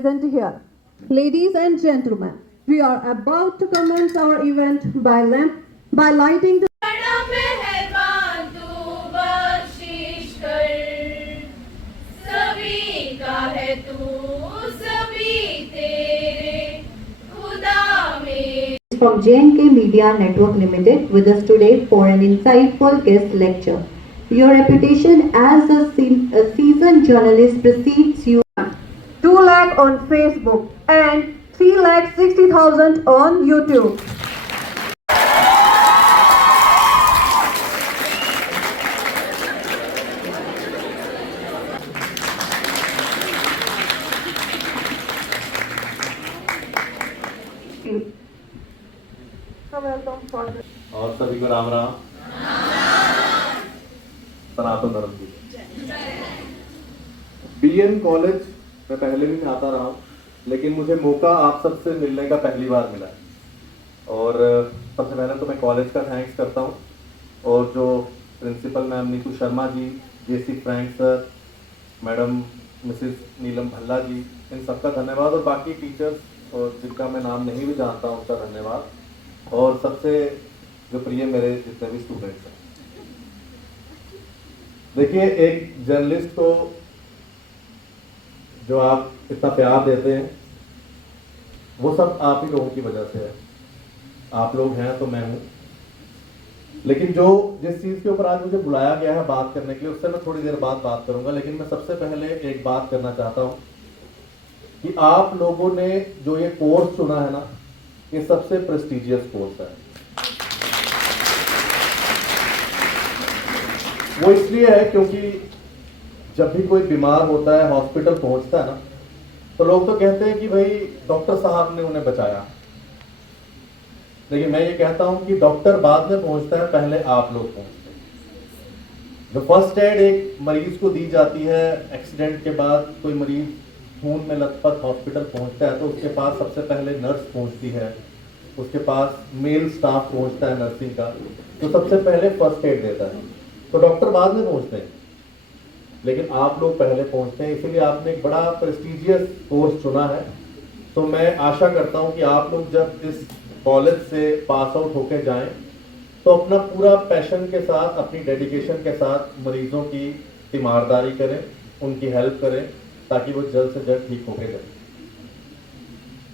present here. Ladies and gentlemen, we are about to commence our event by lighting the बड़ा मेहरबान तू बख्शिश कर, सभी का है तू सभी तेरे खुदा में। From J&K Media Network Limited with us today for an insightful guest lecture. Your reputation as a seasoned journalist precedes you. 2 lakh on Facebook and 3,60,000 on YouTube. और सभी को राम राम। सनातन धर्म की बीएन कॉलेज मैं पहले भी मैं आता रहा हूँ, लेकिन मुझे मौका आप सबसे मिलने का पहली बार मिला है। और सबसे पहले तो मैं कॉलेज का थैंक्स करता हूँ, और जो प्रिंसिपल मैम नीतू शर्मा जी, जेसी फ्रैंक सर, मैडम मिसेस नीलम भल्ला जी, इन सबका धन्यवाद। और बाकी टीचर्स और जिनका मैं नाम नहीं भी जानता हूँ उनका धन्यवाद। और सबसे जो प्रिय मेरे जितने भी स्टूडेंट्स हैं, देखिए एक जर्नलिस्ट को जो आप इतना प्यार देते हैं वो सब आप ही लोगों की वजह से है। आप लोग हैं तो मैं हूं, लेकिन जो जिस चीज के ऊपर आज मुझे बुलाया गया है बात करने के लिए, उससे मैं थोड़ी देर बाद बात करूंगा। लेकिन मैं सबसे पहले एक बात करना चाहता हूं कि आप लोगों ने जो ये कोर्स चुना है ना, ये सबसे प्रेस्टिजियस कोर्स है। वो इसलिए है क्योंकि जब भी कोई बीमार होता है, हॉस्पिटल पहुंचता है ना, तो लोग तो कहते हैं कि भाई डॉक्टर साहब ने उन्हें बचाया। लेकिन मैं ये कहता हूं कि डॉक्टर बाद में पहुंचता है, पहले आप लोग पहुंचते हैं। जो फर्स्ट एड एक मरीज को दी जाती है, एक्सीडेंट के बाद कोई मरीज खून में लथपथ हॉस्पिटल पहुंचता है, तो उसके पास सबसे पहले नर्स पहुंचती है, उसके पास मेल स्टाफ पहुंचता है नर्सिंग का, तो सबसे पहले फर्स्ट एड देता है। तो डॉक्टर बाद में पहुंचते हैं, लेकिन आप लोग पहले पहुंचते हैं। इसीलिए आपने एक बड़ा प्रेस्टिजियस कोर्स चुना है। तो मैं आशा करता हूं कि आप लोग जब इस कॉलेज से पास आउट होकर जाएं, तो अपना पूरा पैशन के साथ, अपनी डेडिकेशन के साथ मरीजों की तीमारदारी करें, उनकी हेल्प करें, ताकि वो जल्द से जल्द ठीक होके जाए।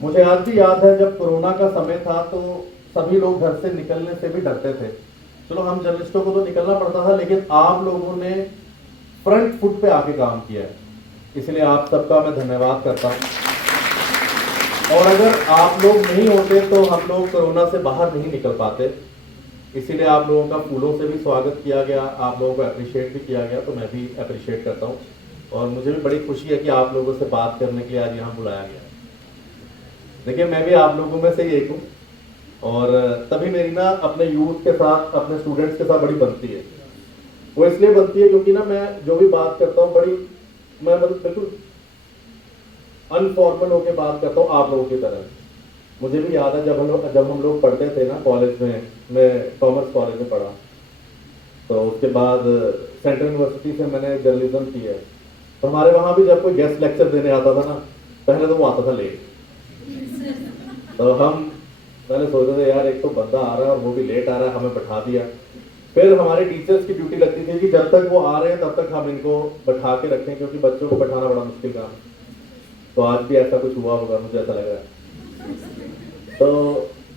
मुझे आज भी याद है जब कोरोना का समय था, तो सभी लोग घर से निकलने से भी डरते थे। चलो हम जर्नलिस्टों को तो निकलना पड़ता था, लेकिन आप लोगों ने फ्रंट फुट पे आके काम किया है, इसलिए आप सबका मैं धन्यवाद करता हूं। और अगर आप लोग नहीं होते तो हम लोग कोरोना से बाहर नहीं निकल पाते। इसीलिए आप लोगों का फूलों से भी स्वागत किया गया, आप लोगों को अप्रिशिएट भी किया गया, तो मैं भी अप्रिशिएट करता हूँ। और मुझे भी बड़ी खुशी है कि आप लोगों से बात करने के लिए आज यहाँ बुलाया गया। देखिए मैं भी आप लोगों में से ही एक हूँ, और तभी मेरी ना अपने यूथ के साथ, अपने स्टूडेंट्स के साथ बड़ी बनती है। वो इसलिए बनती है क्योंकि ना मैं जो भी बात करता हूँ मैं मतलब बिल्कुल अनफॉर्मल होकर बात करता हूँ आप लोगों की तरह। मुझे भी याद है जब हम लोग पढ़ते थे ना कॉलेज में, मैं कॉमर्स कॉलेज में पढ़ा, तो उसके बाद सेंट्रल यूनिवर्सिटी से मैंने जर्नलिज्म की है। तो हमारे वहाँ भी जब कोई गेस्ट लेक्चर देने आता था ना, पहले तो वो आता था लेट। तो हम पहले सोचते थे यार एक तो बंदा आ रहा है और वो भी लेट आ रहा है, हमें बैठा दिया। फिर हमारे टीचर्स की ड्यूटी लगती थी कि जब तक वो आ रहे हैं तब तक हम इनको बैठा के रखें, क्योंकि बच्चों को बैठाना बड़ा मुश्किल काम है। तो आज भी ऐसा कुछ हुआ होगा, मुझे ऐसा लग रहा है। तो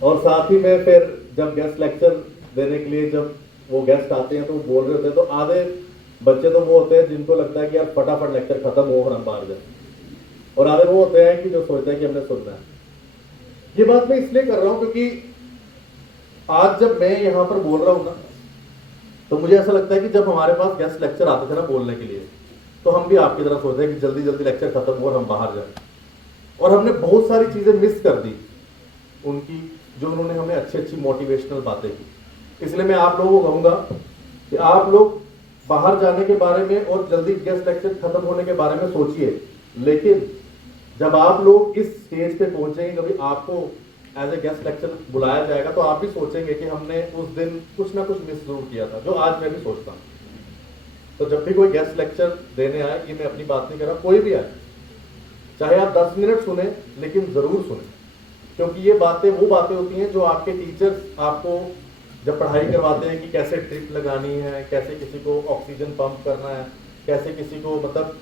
और साथ ही में फिर जब गेस्ट लेक्चर देने के लिए जब वो गेस्ट आते हैं तो वो बोल रहे होते हैं, तो आधे बच्चे तो वो होते हैं जिनको लगता है कि यार फटाफट लेक्चर खत्म हो और हम बाहर जाए, और आधे वो होते हैं कि जो सोचते हैं कि हमने सुनना है। ये बात मैं इसलिए कर रहा हूं क्योंकि आज जब मैं यहाँ पर बोल रहा हूँ ना, तो मुझे ऐसा लगता है कि जब हमारे पास गेस्ट लेक्चर आते थे ना बोलने के लिए, तो हम भी आपकी तरह सोचते हैं कि जल्दी जल्दी लेक्चर खत्म हो और हम बाहर जाएं। और हमने बहुत सारी चीजें मिस कर दी उनकी, जो उन्होंने हमें अच्छी अच्छी मोटिवेशनल बातें की। इसलिए मैं आप लोगों को कहूंगा कि आप लोग बाहर जाने के बारे में और जल्दी गेस्ट लेक्चर खत्म होने के बारे में सोचिए, लेकिन जब आप लोग इस स्टेज पे पहुंचेंगे, कभी आपको एज ए गेस्ट लेक्चर बुलाया जाएगा, तो आप भी सोचेंगे कि हमने उस दिन कुछ ना कुछ मिस जरूर किया था, जो आज मैं भी सोचता हूँ। तो जब भी कोई गेस्ट लेक्चर देने आए, कि मैं अपनी बात नहीं कर रहा, कोई भी आए, चाहे आप 10 मिनट सुने, लेकिन जरूर सुने, क्योंकि ये बातें वो बातें होती हैं जो आपके टीचर्स आपको जब पढ़ाई करवाते हैं कि कैसे ट्रिप लगानी है, कैसे किसी को ऑक्सीजन पंप करना है, कैसे किसी को मतलब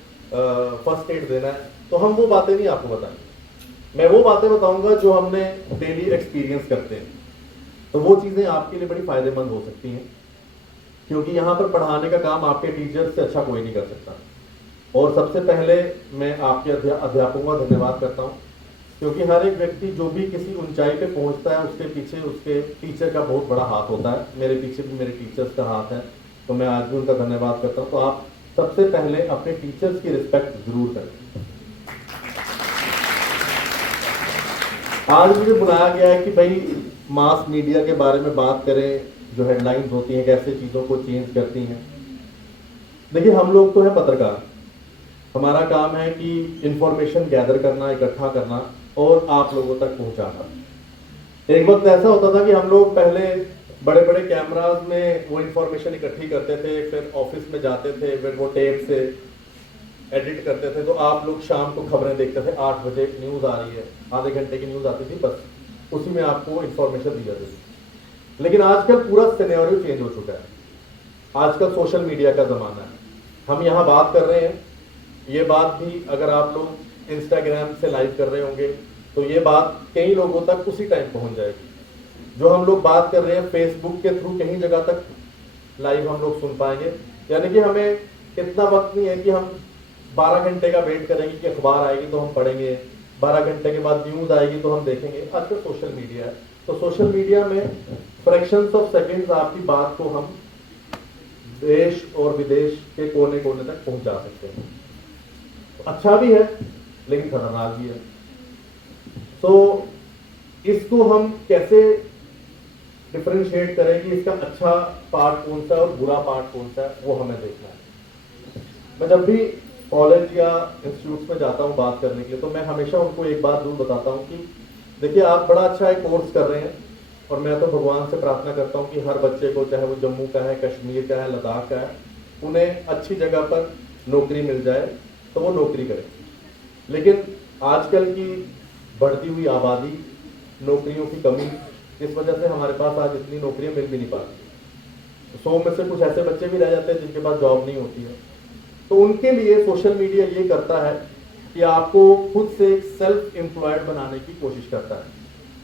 फर्स्ट एड देना है, तो हम वो बातें नहीं आपको बताएंगे। मैं वो बातें बताऊंगा जो हमने डेली एक्सपीरियंस करते हैं, तो वो चीज़ें आपके लिए बड़ी फायदेमंद हो सकती हैं, क्योंकि यहाँ पर पढ़ाने का काम आपके टीचर से अच्छा कोई नहीं कर सकता। और सबसे पहले मैं आपके अध्यापकों का धन्यवाद करता हूँ, क्योंकि हर एक व्यक्ति जो भी किसी ऊंचाई पे पहुँचता है उसके पीछे उसके टीचर का बहुत बड़ा हाथ होता है। मेरे पीछे भी मेरे टीचर्स का हाथ है, तो मैं आज भी उनका धन्यवाद करता हूँ। तो आप सबसे पहले अपने टीचर्स की रिस्पेक्ट जरूर करें। आज मुझे बुलाया गया है कि भाई मास मीडिया के बारे में बात करें, जो हेडलाइंस होती हैं कैसे चीज़ों को चेंज करती हैं। देखिए, हम लोग तो हैं पत्रकार, हमारा काम है कि इंफॉर्मेशन गैदर करना, इकट्ठा करना और आप लोगों तक पहुंचाना। एक वक्त ऐसा होता था कि हम लोग पहले बड़े बड़े कैमराज में वो इंफॉर्मेशन इकट्ठी करते थे, फिर ऑफिस में जाते थे, फिर वो टेप से एडिट करते थे, तो आप लोग शाम को खबरें देखते थे, 8 बजे न्यूज़ आ रही है, आधे घंटे की न्यूज़ आती थी, बस उसी में आपको इंफॉर्मेशन दी जाती थी। लेकिन आजकल पूरा सिनेरियो चेंज हो चुका है। आजकल सोशल मीडिया का ज़माना है। हम यहाँ बात कर रहे हैं, ये बात भी अगर आप लोग इंस्टाग्राम से लाइव कर रहे होंगे तो ये बात कई लोगों तक उसी टाइम पहुँच जाएगी। जो हम लोग बात कर रहे हैं फेसबुक के थ्रू कहीं जगह तक लाइव हम लोग सुन पाएंगे। यानी कि हमें इतना वक्त नहीं है कि हम 12 घंटे का वेट करेंगे कि अखबार आएगी तो हम पढ़ेंगे, 12 घंटे के बाद न्यूज़ आएगी तो हम देखेंगे। आजकल सोशल मीडिया है, तो सोशल मीडिया में फ्रैक्शंस ऑफ सेकंड्स आपकी बात को हम देश और विदेश के कोने कोने तक पहुंचा सकते हैं। अच्छा भी है लेकिन खतरनाक भी है। तो इसको हम कैसे डिफरेंशिएट करें कि इसका अच्छा पार्ट कौन सा है और बुरा पार्ट कौन सा है, वो हमें देखना है। मैं जब भी कॉलेज या इंस्टीट्यूट में जाता हूँ बात करने के लिए, तो मैं हमेशा उनको एक बात जरूर बताता हूँ कि देखिए, आप बड़ा अच्छा एक कोर्स कर रहे हैं और मैं तो भगवान से प्रार्थना करता हूँ कि हर बच्चे को, चाहे वो जम्मू का है, कश्मीर का है, लद्दाख का है, उन्हें अच्छी जगह पर नौकरी मिल जाए तो वो नौकरी करें। लेकिन आजकल की बढ़ती हुई आबादी, नौकरियों की कमी, इस वजह से हमारे पास आज इतनी नौकरियां मिल भी नहीं पाती। 100 में से कुछ ऐसे बच्चे भी रह जाते हैं जिनके पास जॉब नहीं होती है। तो उनके लिए सोशल मीडिया ये करता है कि आपको खुद से सेल्फ एम्प्लॉयड बनाने की कोशिश करता है।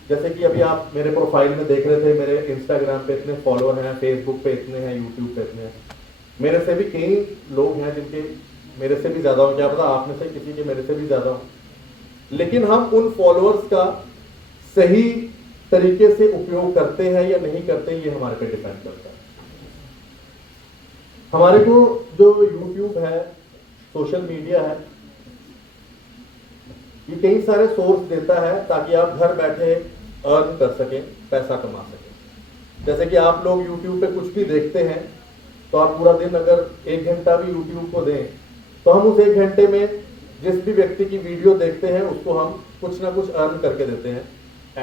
जैसे कि अभी आप मेरे प्रोफाइल में देख रहे थे, मेरे इंस्टाग्राम पे इतने फॉलोअर हैं, फेसबुक पे इतने हैं, यूट्यूब पे इतने हैं। मेरे से भी कई लोग हैं जिनके मेरे से भी ज़्यादा हो, क्या पता आप में से किसी के मेरे से भी ज़्यादा हो। लेकिन हम उन फॉलोअर्स का सही तरीके से उपयोग करते हैं या नहीं करते, ये हमारे पे डिपेंड करता है। हमारे को जो यूट्यूब है, सोशल मीडिया है, ये कई सारे सोर्स देता है ताकि आप घर बैठे अर्न कर सकें, पैसा कमा सकें। जैसे कि आप लोग यूट्यूब पे कुछ भी देखते हैं, तो आप पूरा दिन अगर 1 घंटा भी यूट्यूब को दें, तो हम उस 1 घंटे में जिस भी व्यक्ति की वीडियो देखते हैं उसको हम कुछ ना कुछ अर्न करके देते हैं।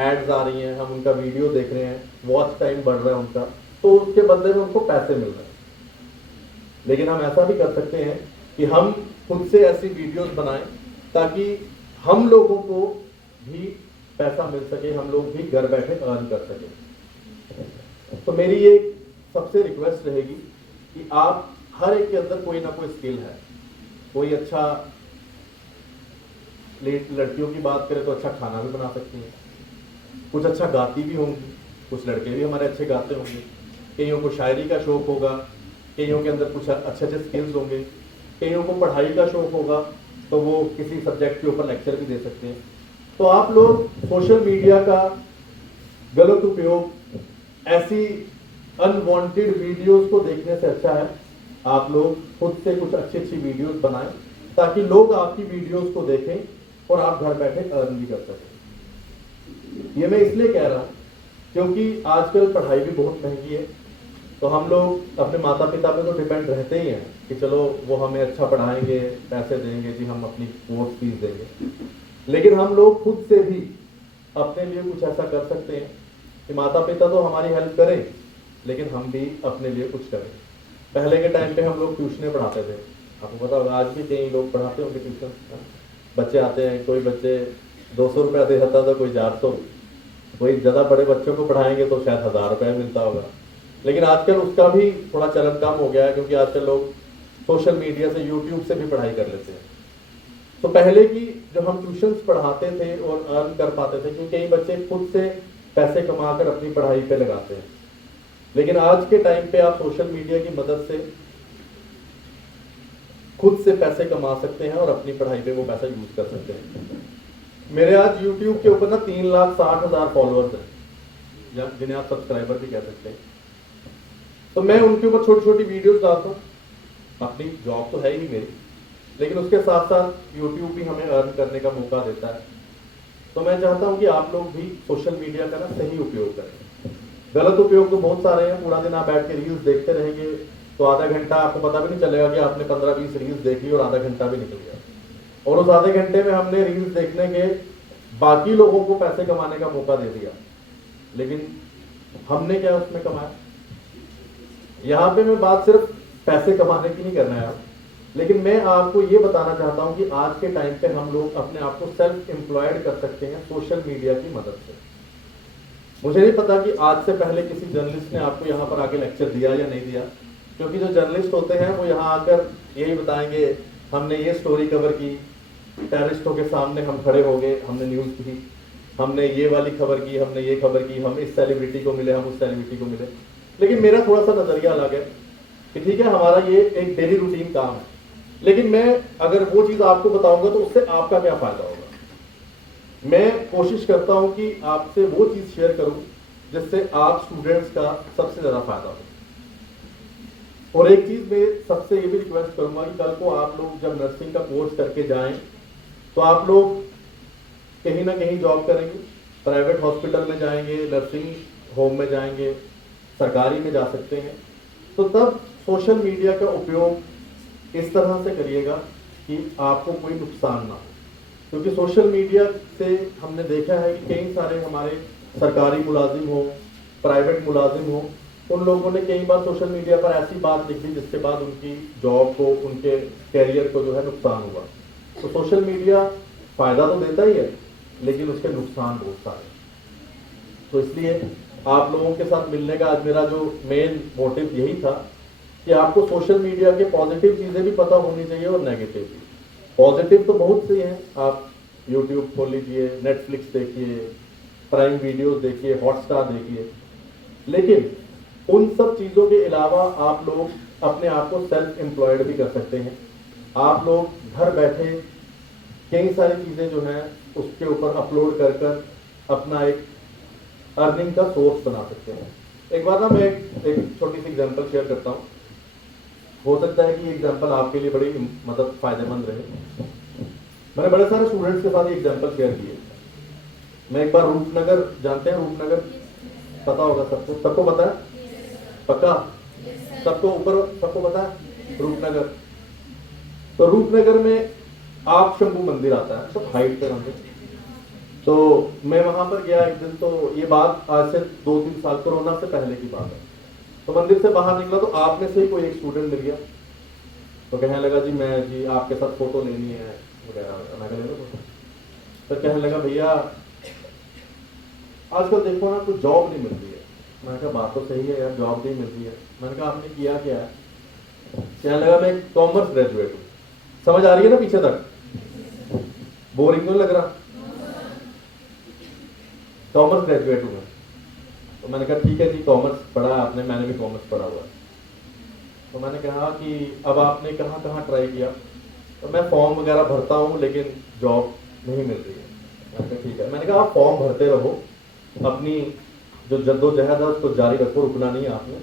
एड्स आ रही हैं, हम उनका वीडियो देख रहे हैं, वॉच टाइम बढ़ रहा है उनका, तो उसके बदले में उनको पैसे मिल रहे हैं। लेकिन हम ऐसा भी कर सकते हैं कि हम खुद से ऐसी वीडियोस बनाएं ताकि हम लोगों को भी पैसा मिल सके, हम लोग भी घर बैठे अर्न कर सके। तो मेरी ये सबसे रिक्वेस्ट रहेगी कि आप हर एक के अंदर कोई ना कोई स्किल है। कोई अच्छा, लड़कियों की बात करें तो अच्छा खाना भी बना सकती हैं, कुछ अच्छा गाती भी होंगी, कुछ लड़के भी हमारे अच्छे गाते होंगे, कईयों को शायरी का शौक होगा, कईयों के अंदर कुछ अच्छे अच्छे स्किल्स होंगे, कईयों को पढ़ाई का शौक होगा तो वो किसी सब्जेक्ट के ऊपर लेक्चर भी दे सकते हैं। तो आप लोग सोशल मीडिया का गलत उपयोग ऐसी अनवांटेड वीडियोस को देखने से अच्छा है आप लोग खुद से कुछ अच्छी अच्छी वीडियोस बनाएं ताकि लोग आपकी वीडियोस को देखें और आप घर बैठे अर्न भी कर सकें। ये मैं इसलिए कह रहा हूँ क्योंकि आजकल पढ़ाई भी बहुत महंगी है, तो हम लोग अपने माता पिता पे तो डिपेंड रहते ही हैं कि चलो वो हमें अच्छा पढ़ाएंगे, पैसे देंगे जी, हम अपनी कोर्स फीस देंगे। लेकिन हम लोग खुद से भी अपने लिए कुछ ऐसा कर सकते हैं कि माता पिता तो हमारी हेल्प करें लेकिन हम भी अपने लिए कुछ करें। पहले के टाइम पे हम लोग ट्यूशनें पढ़ाते थे, आपको पता होगा, आज भी कई लोग पढ़ाते होंगे ट्यूशन। बच्चे आते हैं, कोई बच्चे 200 रुपया दे जाता था, कोई 400, कोई ज़्यादा बड़े बच्चों को पढ़ाएंगे तो शायद 1000 रुपया मिलता होगा। लेकिन आजकल उसका भी थोड़ा चलन कम हो गया है, क्योंकि आजकल लोग सोशल मीडिया से, यूट्यूब से भी पढ़ाई कर लेते हैं। तो पहले की जो हम ट्यूशन्स पढ़ाते थे और अर्न कर पाते थे, क्योंकि कई बच्चे खुद से पैसे कमाकर अपनी पढ़ाई पे लगाते हैं, लेकिन आज के टाइम पे आप सोशल मीडिया की मदद से खुद से पैसे कमा सकते हैं और अपनी पढ़ाई पे वो पैसा यूज कर सकते हैं। मेरे आज YouTube के ऊपर ना 3,60,000 फॉलोअर्स हैं, या जिन्हें आप सब्सक्राइबर भी कह सकते हैं। तो मैं उनके ऊपर छोटी छोटी वीडियोस डालता हूँ। अपनी जॉब तो है ही मेरी, लेकिन उसके साथ साथ YouTube भी हमें अर्न करने का मौका देता है। तो मैं चाहता हूँ कि आप लोग भी सोशल मीडिया का ना सही उपयोग करें। गलत उपयोग तो बहुत सारे हैं। पूरा दिन आप बैठ के रील्स देखते रहेंगे तो आधा घंटा आपको पता भी नहीं चलेगा कि आपने 15-20 रील्स देख ली और आधा घंटा भी निकल गया। और उस आधे घंटे में हमने रील्स देखने के बाकी लोगों को पैसे कमाने का मौका दे दिया, लेकिन हमने क्या उसमें कमाया। यहाँ पे मैं बात सिर्फ पैसे कमाने की नहीं करना है, लेकिन मैं आपको ये बताना चाहता हूँ कि आज के टाइम पे हम लोग अपने आप को सेल्फ एम्प्लॉयड कर सकते हैं सोशल मीडिया की मदद से। मुझे नहीं पता कि आज से पहले किसी जर्नलिस्ट ने आपको यहाँ पर आके लेक्चर दिया या नहीं दिया, क्योंकि जो जर्नलिस्ट होते हैं वो यहाँ आकर यही बताएंगे, हमने ये स्टोरी कवर की, टेररिस्टों के सामने हम खड़े हो गए, हमने न्यूज़ की, हमने ये वाली खबर की, हमने ये खबर की, हम इस सेलिब्रिटी को मिले, हम उस सेलिब्रिटी को मिले। लेकिन मेरा थोड़ा सा नजरिया अलग है कि ठीक है, हमारा ये एक डेली रूटीन काम है, लेकिन मैं अगर वो चीज़ आपको बताऊंगा तो उससे आपका क्या फायदा होगा। मैं कोशिश करता हूं कि आपसे वो चीज़ शेयर करूं जिससे आप स्टूडेंट्स का सबसे ज़्यादा फायदा हो। और एक चीज़ मैं सबसे ये भी रिक्वेस्ट करूंगा कि कल को आप लोग जब नर्सिंग का कोर्स करके जाएं तो आप लोग कहीं ना कहीं जॉब करेंगे, प्राइवेट हॉस्पिटल में जाएंगे, नर्सिंग होम में जाएंगे, सरकारी में जा सकते हैं। तो तब सोशल मीडिया का उपयोग इस तरह से करिएगा कि आपको कोई नुकसान ना हो, क्योंकि सोशल मीडिया से हमने देखा है कि कई सारे हमारे सरकारी मुलाजिम हो, प्राइवेट मुलाजिम हो, उन लोगों ने कई बार सोशल मीडिया पर ऐसी बात लिख दी जिसके बाद उनकी जॉब को, उनके कैरियर को जो है नुकसान हुआ। तो सोशल मीडिया फायदा तो देता ही है, लेकिन उसके नुकसान बहुत सारे। तो इसलिए आप लोगों के साथ मिलने का आज मेरा जो मेन मोटिव यही था कि आपको सोशल मीडिया के पॉजिटिव चीज़ें भी पता होनी चाहिए और नेगेटिव भी। पॉजिटिव तो बहुत सी हैं, आप यूट्यूब खोल लीजिए, नेटफ्लिक्स देखिए, प्राइम वीडियोस देखिए, हॉटस्टार देखिए, लेकिन उन सब चीज़ों के अलावा आप लोग अपने आप को सेल्फ एम्प्लॉयड भी कर सकते हैं। आप लोग घर बैठे कई सारी चीज़ें जो हैं उसके ऊपर अपलोड कर कर अपना एक अर्निंग का सोर्स बना सकते हैं। एक बार ना मैं एक छोटी सी एग्जांपल शेयर करता हूँ, हो सकता है कि ये एग्जांपल आपके लिए बड़ी मतलब फायदेमंद रहे। मैंने बड़े सारे स्टूडेंट्स के साथ ये एग्जांपल शेयर किए। मैं एक बार रूपनगर, जानते हैं रूपनगर, पता होगा सबको, सबको पता है पक्का, सबको ऊपर सबको पता है रूपनगर। तो रूपनगर में आप शंभू मंदिर आता है, सब हाइट पे मंदिर। तो मैं वहां पर गया एक दिन, तो ये बात आज से 2-3 साल कोरोना से पहले की बात है। तो मंदिर से बाहर निकला तो आप में से ही कोई एक स्टूडेंट मिल गया, तो कहने लगा जी आपके साथ फोटो लेनी है वगैरह। मैं कहने लगा तो कहने लगा भैया आजकल देखो ना कुछ जॉब नहीं मिल रही है। मैंने कहा बात तो सही है यार, जॉब नहीं मिल रही है। मैंने कहा आपने किया क्या है? कहने लगा मैं कॉमर्स ग्रेजुएट हूँ। समझ आ रही है ना पीछे तक? बोरिंग तो लग रहा? कॉमर्स ग्रेजुएट हूँ मैं। तो मैंने कहा ठीक है जी, कॉमर्स पढ़ा है आपने, मैंने भी कॉमर्स पढ़ा हुआ है। तो मैंने कहा कि अब आपने कहाँ कहाँ ट्राई किया? तो मैं फॉर्म वगैरह भरता हूँ लेकिन जॉब नहीं मिल रही है। मैंने कहा ठीक है। मैंने कहा आप फॉर्म भरते रहो, अपनी जो जद्दोजहद है उसको जारी रखो, रुकना नहीं है आपने,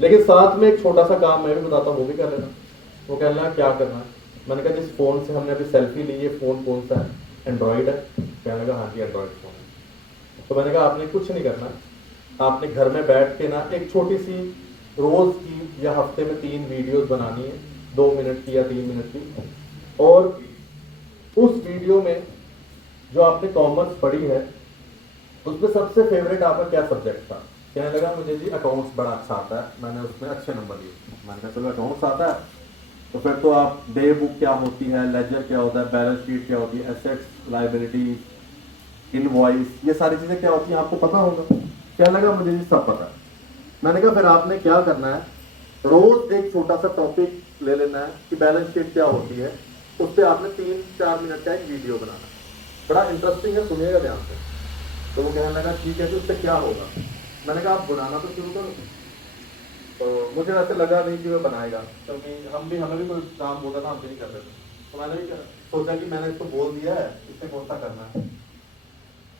लेकिन साथ में एक छोटा सा काम मैं भी बताता हूँ, वो भी कर लेना। वो कहना है क्या करना है? मैंने कहा जिस फ़ोन से हमने अभी सेल्फी ली है, फ़ोन कौन सा है? एंड्रॉयड है? कहने लगा हाँ जी एंड्रॉयड फ़ोन है। तो मैंने कहा आपने कुछ नहीं करना, आपने घर में बैठ के ना एक छोटी सी रोज़ की या हफ्ते में 3 वीडियोस बनानी है, 2 मिनट की या 3 मिनट की। और उस वीडियो में जो आपने कॉमर्स पढ़ी है उसमें सबसे फेवरेट आपका क्या सब्जेक्ट था? कहने लगा मुझे जी अकाउंट्स बड़ा अच्छा आता है, मैंने उसमें अच्छे नंबर लिए। मैंने कहा चलो अकाउंट्स आता है तो फिर तो आप डे बुक क्या होती है, लेजर क्या होता है, बैलेंस शीट क्या होती है, एसेट्स, लाइबिलिटीज, इनवॉइस, ये सारी चीज़ें क्या होती हैं आपको पता होगा। क्या लगा मुझे ये सब पता है। मैंने कहा फिर आपने क्या करना है, रोज एक छोटा सा टॉपिक ले लेना है कि बैलेंस शीट क्या होती है, उस पर आपने 3-4 मिनट का एक वीडियो बनाना। बड़ा इंटरेस्टिंग है, सुनिएगा ध्यान से। तो वो कहने लगा ठीक है, तो उससे क्या होगा। मैंने कहा आप बनाना तो शुरू करो। तो मुझे ऐसे लगा नहीं कि वो बनाएगा, क्योंकि हमें भी कोई काम बोला था, हम भी नहीं कर रहे थे। तो मैंने भी सोचा कि मैंने इसको बोल दिया है, इससे कौन सा करना है।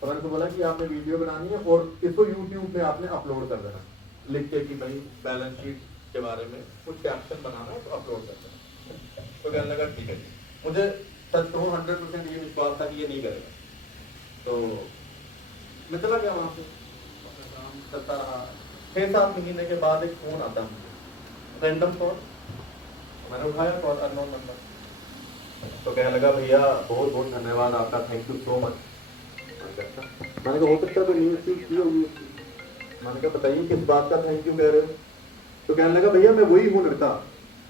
तो मैंने तो बोला कि आपने वीडियो बनानी है और इसको यूट्यूब पे आपने अपलोड कर देना, लिख के कि भाई बैलेंस शीट के बारे में कुछ कैप्शन बनाना है तो अपलोड कर देना। तो कहने लगा ठीक है जी। मुझे सच कहूँ 100% ये विश्वास था कि ये नहीं करेगा। तो मैं चला गया वहाँ पे, अपना काम करता रहा। 6-7 महीने के बाद एक फोन आता है मुझे, रैंडम कॉल। मैंने उठाया कॉल, अननोन नंबर। तो कहने लगा भैया बहुत बहुत धन्यवाद आपका, थैंक यू सो मच। मैंने कहा हो सकता है तो न्यूज़ की होगी। मैंने कहा बताइए किस बात का थैंक यू कह रहे हो। तो कहने लगा भैया मैं वही हूँ लड़का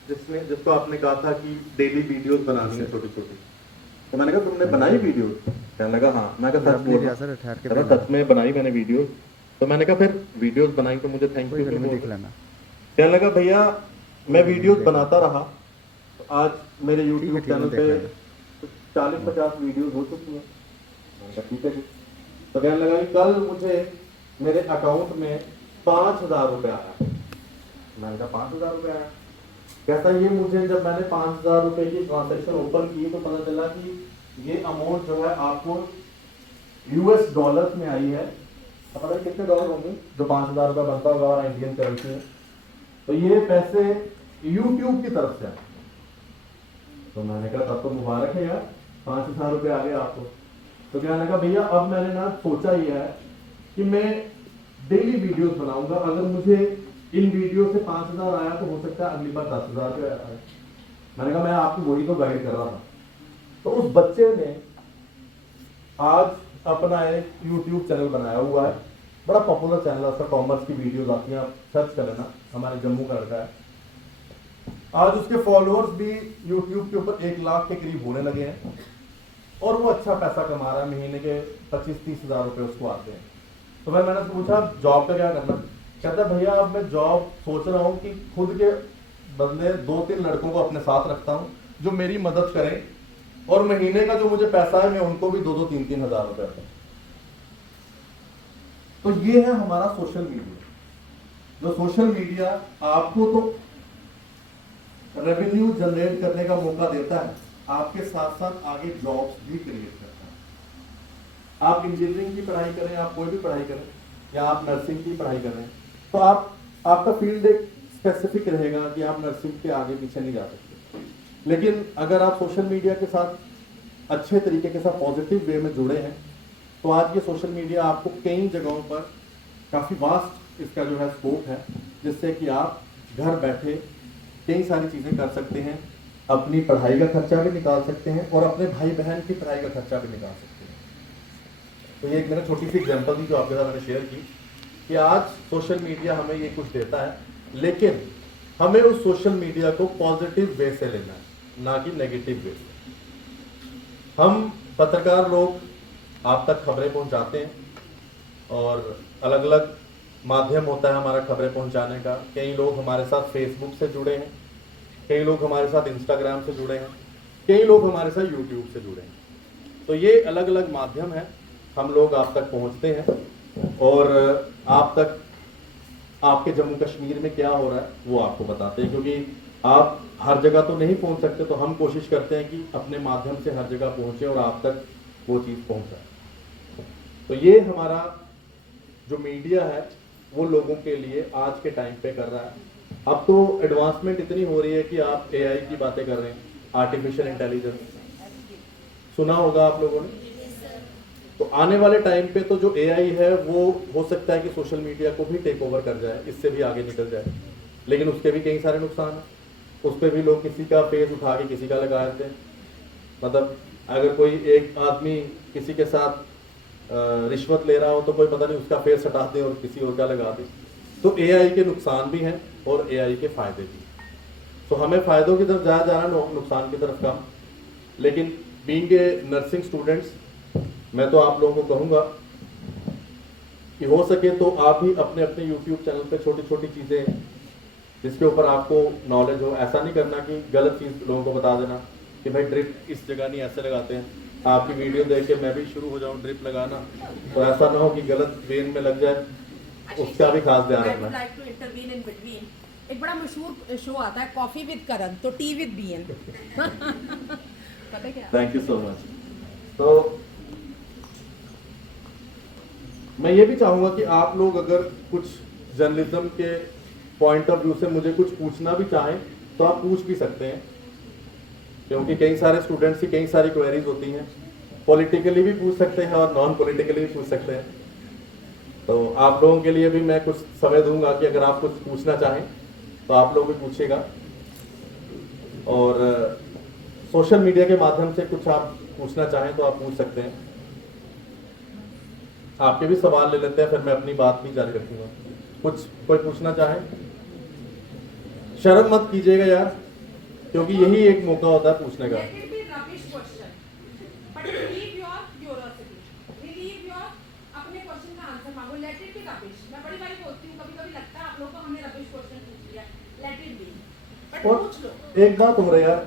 जिसको आपने कहा था कि डेली वीडियोस बनानी है छोटी छोटी। तो मैंने कहा तुमने बनाई वीडियो? कहने लगा हाँ। मैं कहा सच बोल रहा हूं, सच में बनाई मैंने वीडियोस। तो मैंने कहा फिर वीडियोस बनाई तो मुझे थैंक यू क्यों बोल रहे? कहने लगा भैया मैं वीडियोस बनाता रहा, तो आज मेरे यूट्यूब चैनल पे 40-50 वीडियोस हो चुकी हैं। मैंने कहा ठीक है जी। तो कहने लगा कि कल मुझे मेरे अकाउंट में 5,000 रुपये आया। मैंने कहा 5,000 रुपये आया? कहता ये मुझे जब मैंने 5,000 रुपये की ट्रांजेक्शन ओपन की तो पता चला कि ये अमाउंट जो है आपको US डॉलर्स में आई है। अब पता है कितने डॉलर होंगे जो 5,000 रुपये बनता होगा हमारा इंडियन करेंसी में। तो ये पैसे YouTube की तरफ से आए। तो मैंने कहा तब तो मुबारक है यार, 5,000 रुपये आ गए आपको। तो कहने लगा भैया अब मैंने ना सोचा ही है कि मैं डेली वीडियोस बनाऊंगा, अगर मुझे इन वीडियो से 5,000 आया तो हो सकता है अगली बार 10,000 रुपये आए। मैंने कहा मैं आपको वही तो गाइड कर रहा था। तो उस बच्चे ने आज अपना एक YouTube चैनल बनाया हुआ है, बड़ा पॉपुलर चैनल है उसका, कॉमर्स की वीडियोस आती हैं, आप सर्च कर लेना, हमारे जम्मू का लड़का है। आज उसके फॉलोअर्स भी YouTube के ऊपर 1 लाख के करीब होने लगे हैं और वो अच्छा पैसा कमा रहा है, महीने के 25-30 हज़ार रुपये उसको आते हैं। तो फिर मैंने उसको पूछा जॉब का क्या करना। कहता भैया अब मैं जॉब सोच रहा हूँ कि खुद के बदले 2-3 लड़कों को अपने साथ रखता हूँ जो मेरी मदद करें और महीने का जो मुझे पैसा है मैं उनको भी 2-2, 3-3 हज़ार रुपये दूं। तो ये है हमारा सोशल मीडिया। जो सोशल मीडिया आपको तो रेवेन्यू जनरेट करने का मौका देता है, आपके साथ साथ आगे जॉब्स भी क्रिएट करता है। आप इंजीनियरिंग की पढ़ाई करें, आप कोई भी पढ़ाई करें, या आप नर्सिंग की पढ़ाई कर रहे हैं, तो आपका फील्ड एक स्पेसिफिक रहेगा कि आप नर्सिंग के आगे पीछे नहीं जा सकते। लेकिन अगर आप सोशल मीडिया के साथ अच्छे तरीके के साथ पॉजिटिव वे में जुड़े हैं तो आज ये सोशल मीडिया आपको कई जगहों पर काफ़ी वास्ट इसका जो है स्कोप है, जिससे कि आप घर बैठे कई सारी चीज़ें कर सकते हैं, अपनी पढ़ाई का खर्चा भी निकाल सकते हैं और अपने भाई बहन की पढ़ाई का खर्चा भी निकाल सकते हैं। तो ये एक मैंने छोटी सी एग्जांपल थी जो आपके साथ मैंने शेयर की कि आज सोशल मीडिया हमें ये कुछ देता है, लेकिन हमें उस सोशल मीडिया को पॉजिटिव वे से लेना है, ना कि नेगेटिव वे से। हम पत्रकार लोग आप तक खबरें पहुंचाते हैं और अलग अलग माध्यम होता है हमारा खबरें पहुंचाने का। कई लोग हमारे साथ फेसबुक से जुड़े हैं, कई लोग हमारे साथ इंस्टाग्राम से जुड़े हैं, कई लोग हमारे साथ यूट्यूब से जुड़े हैं। तो ये अलग अलग माध्यम है, हम लोग आप तक पहुंचते हैं और आप तक आपके जम्मू कश्मीर में क्या हो रहा है वो आपको बताते हैं, क्योंकि आप हर जगह तो नहीं पहुंच सकते। तो हम कोशिश करते हैं कि अपने माध्यम से हर जगह पहुंचे और आप तक वो चीज़ पहुंचाए। तो ये हमारा जो मीडिया है वो लोगों के लिए आज के टाइम पे कर रहा है। अब तो एडवांसमेंट इतनी हो रही है कि आप AI की बातें कर रहे हैं, आर्टिफिशियल इंटेलिजेंस सुना होगा आप लोगों ने। तो आने वाले टाइम पे तो जो AI है वो हो सकता है कि सोशल मीडिया को भी टेक ओवर कर जाए, इससे भी आगे निकल जाए, लेकिन उसके भी कई सारे नुकसान हैं। उस पर भी लोग किसी का फेस उठा के किसी का लगा देते हैं। मतलब अगर कोई एक आदमी किसी के साथ रिश्वत ले रहा हो तो कोई पता नहीं उसका फेस हटा दे और किसी और का लगा दे। तो AI के नुकसान भी हैं और AI के फायदे भी। तो तो हमें फ़ायदों की तरफ ज़्यादा जाना, नुकसान की तरफ कम। लेकिन बीइंग ए नर्सिंग स्टूडेंट्स, मैं तो आप लोगों को कहूँगा कि हो सके तो आप भी अपने अपने यूट्यूब चैनल पे छोटी छोटी चीज़ें जिसके ऊपर आपको नॉलेज हो, ऐसा नहीं करना कि गलत चीज़ लोगों को बता देना कि भाई ड्रिप इस जगह नहीं ऐसे लगाते हैं, आपकी वीडियो देख के मैं भी शुरू हो जाऊँ ड्रिप लगाना, तो ऐसा ना हो कि गलत वेन में लग जाए, उसका भी खास ध्यान रखना। Like to intervene in between. एक बड़ा मशहूर शो आता है कॉफी विद करण, तो टी विद बीएन। पता है क्या? Thank you so much. तो मैं ये भी चाहूंगा कि आप लोग अगर कुछ जर्नलिज्म के पॉइंट ऑफ व्यू से मुझे कुछ पूछना भी चाहें तो आप पूछ भी सकते हैं, क्योंकि कई सारे स्टूडेंट्स की कई सारी क्वेरीज होती हैं, पॉलिटिकली भी पूछ सकते हैं और नॉन पॉलिटिकली भी पूछ सकते हैं। तो आप लोगों के लिए भी मैं कुछ समय दूंगा कि अगर आप कुछ पूछना चाहें तो आप लोग भी पूछिएगा, और सोशल मीडिया के माध्यम से कुछ आप पूछना चाहें तो आप पूछ सकते हैं। आपके भी सवाल ले लेते हैं, फिर मैं अपनी बात भी जारी रखूंगा। कुछ कोई पूछना चाहे, शर्म मत कीजिएगा यार, क्योंकि यही एक मौका होता है पूछने का। Let it be rubbish question, but relieve your curiosity, relieve your अपने क्वेश्चन का आंसर मांगो। Let it be rubbish। मैं बड़ी बारी बोलती हूँ, कभी कभी लगता है आप लोगों को हमने rubbish question पूछ लिया, let it be, but और पूछ लो। एक बात हो रही है यार,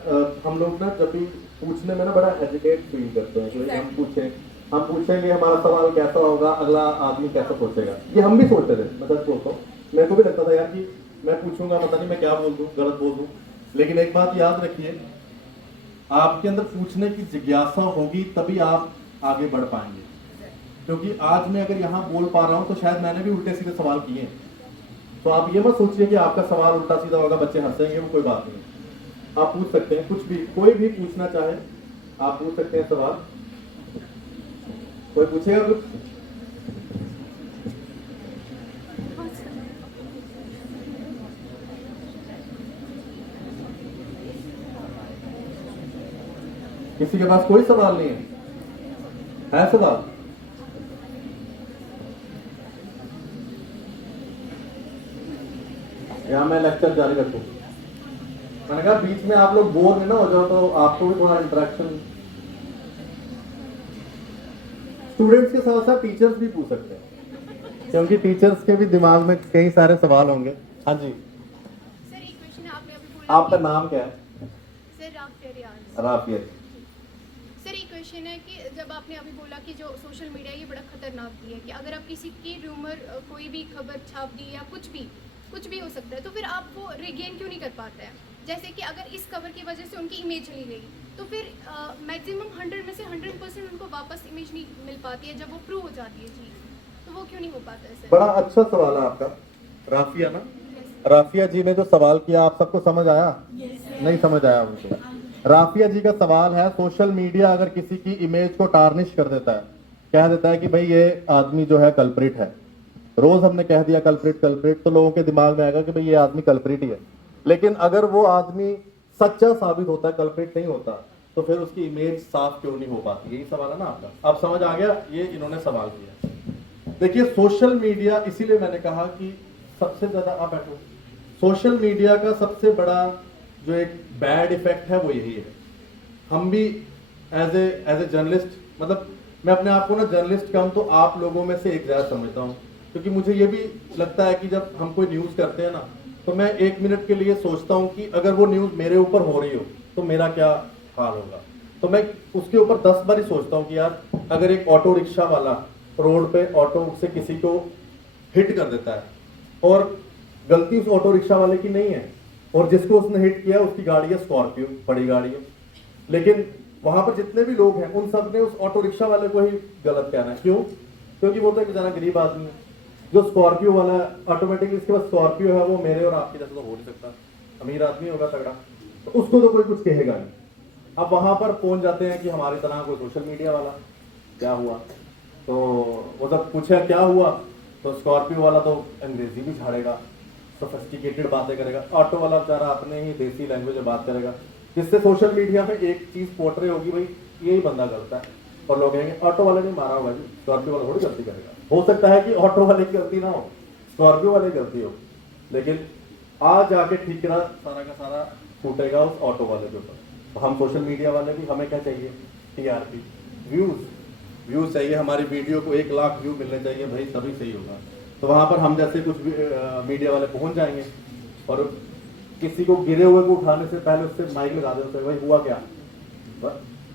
हम लोग ना जब भी पूछने में ना बड़ा हेजिटेट फील करते हैं कि हम पूछेंगे हमारा सवाल कैसा होगा, अगला आदमी कैसा सोचेगा। ये हम भी सोचते थे, मैं सच बोलता हूँ, मेरे को भी लगता था यार कि मैं पूछूंगा पता नहीं मैं क्या बोल दूं, गलत बोल दूं। लेकिन एक बात याद रखिए, आपके अंदर पूछने की जिज्ञासा होगी तभी आप आगे बढ़ पाएंगे। क्योंकि आज मैं अगर यहाँ बोल पा रहा हूँ तो शायद मैंने भी उल्टे सीधे सवाल किए हैं। तो आप ये मत सोचिए कि आपका सवाल उल्टा सीधा होगा, बच्चे हंसेंगे, वो कोई बात नहीं। आप पूछ सकते हैं कुछ भी, कोई भी पूछना चाहे आप पूछ सकते हैं सवाल। कोई पूछेगा कुछ? किसी के पास कोई सवाल नहीं है सवाल? या मैं लेक्चर जारी रखूं? मैंने कहा बीच में आप लोग बोर ना हो जाओ, तो आपको भी थोड़ा इंटरेक्शन। स्टूडेंट्स के साथ साथ टीचर्स भी पूछ सकते हैं, क्योंकि टीचर्स के भी दिमाग में कई सारे सवाल होंगे। हाँ जी सर, एक क्वेश्चन है, आपने अभी बोला आपका नाम क्या है? सर राफिया रियाज। राफिया। सर, एक क्वेश्चन है कि जब आपने अभी बोला कि जो सोशल मीडिया ये बड़ा खतरनाक भी है कि अगर आप किसी की रूमर कोई भी खबर छाप दी या कुछ भी हो सकता है, तो फिर आप वो रिगेन क्यों नहीं कर पाते हैं? जैसे कि अगर इस खबर की वजह से उनकी इमेज चली गई, तो फिर मैक्सिमम 100 में से 100% उनको वापस इमेज नहीं मिल पाती है जब वो प्रूव हो जाती है चीज़, तो वो क्यों नहीं हो पाता है सर? बड़ा अच्छा सवाल है आपका, राफिया ना। राफिया जी ने जो सवाल किया, आप सबको समझ आया? नहीं समझ आया उनको? राफिया जी का सवाल है, सोशल मीडिया अगर किसी की इमेज को टार्निश कर देता है, कह देता है कि भाई ये आदमी जो है कल्प्रिट है, रोज हमने कह दिया कल्प्रिट, तो लोगों के दिमाग में आएगा कि भाई ये आदमी कल्प्रिट ही है। लेकिन अगर वो आदमी सच्चा साबित होता है, कल्प्रिट नहीं होता, तो फिर उसकी इमेज साफ क्यों नहीं हो पाती? यही सवाल है ना आपका। अब समझ आ गया, ये इन्होंने सवाल किया। देखिए, सोशल मीडिया, इसीलिए मैंने कहा कि सबसे ज्यादा, आप बैठो, सोशल मीडिया का सबसे बड़ा जो एक बैड इफेक्ट है वो यही है। हम भी एज ए जर्नलिस्ट, मतलब मैं अपने आप को ना जर्नलिस्ट का हूं तो आप लोगों में से एक ज्यादा समझता हूं, क्योंकि मुझे ये भी लगता है कि जब हम कोई न्यूज करते हैं ना, तो मैं 1 मिनट के लिए सोचता हूं कि अगर वो न्यूज मेरे ऊपर हो रही हो तो मेरा क्या हाल होगा। तो मैं उसके ऊपर 10 बार ही सोचता हूं कि यार अगर एक ऑटो रिक्शा वाला रोड पे ऑटो से किसी को हिट कर देता है और गलती उस ऑटो रिक्शा वाले की नहीं है, और जिसको उसने हिट किया उसकी गाड़ी है स्कॉर्पियो, बड़ी गाड़ी है, लेकिन वहां पर जितने भी लोग हैं उन सब ने उस ऑटो रिक्शा वाले को ही गलत कहना है। क्यों? क्योंकि वो तो एक बेचारा गरीब आदमी है। जो स्कॉर्पियो वाला ऑटोमेटिकली इसके पास स्कॉर्पियो है, वो मेरे और आपके जैसा तो हो नहीं सकता, अमीर आदमी होगा तगड़ा, तो उसको तो कोई कुछ कहेगा नहीं। अब वहां पर पहुंच जाते हैं कि हमारी तरह कोई सोशल मीडिया वाला, क्या हुआ, तो वो जब पूछा क्या हुआ, तो स्कॉर्पियो वाला तो अंग्रेजी भी झाड़ेगा, सोफिस्टिकेटेड बातें करेगा, ऑटो वाला बेचारा अपने ही देसी लैंग्वेज में बात करेगा, जिससे सोशल मीडिया में एक चीज पोर्ट्रे होगी, भाई यही बंदा गलत है, और लोग कहेंगे ऑटो वाले ने मारा होगा जी, स्कॉर्पियो वाला थोड़ी गलती करेगा। हो सकता है कि ऑटो वाले की गलती ना हो, स्कॉर्पियो वाले की गलती हो, लेकिन आज आके ठिकरा सारा का सारा फूटेगा उस ऑटो वाले के ऊपर। तो हम सोशल मीडिया वाले भी, हमें क्या चाहिए? टीआरपी, व्यूज चाहिए। हमारी वीडियो को 1 लाख व्यू मिलने चाहिए भाई, तभी सही होगा। तो वहाँ पर हम जैसे कुछ मीडिया वाले पहुँच जाएंगे और किसी को गिरे हुए को उठाने से पहले उससे माइक लगा दे, उससे भाई हुआ क्या।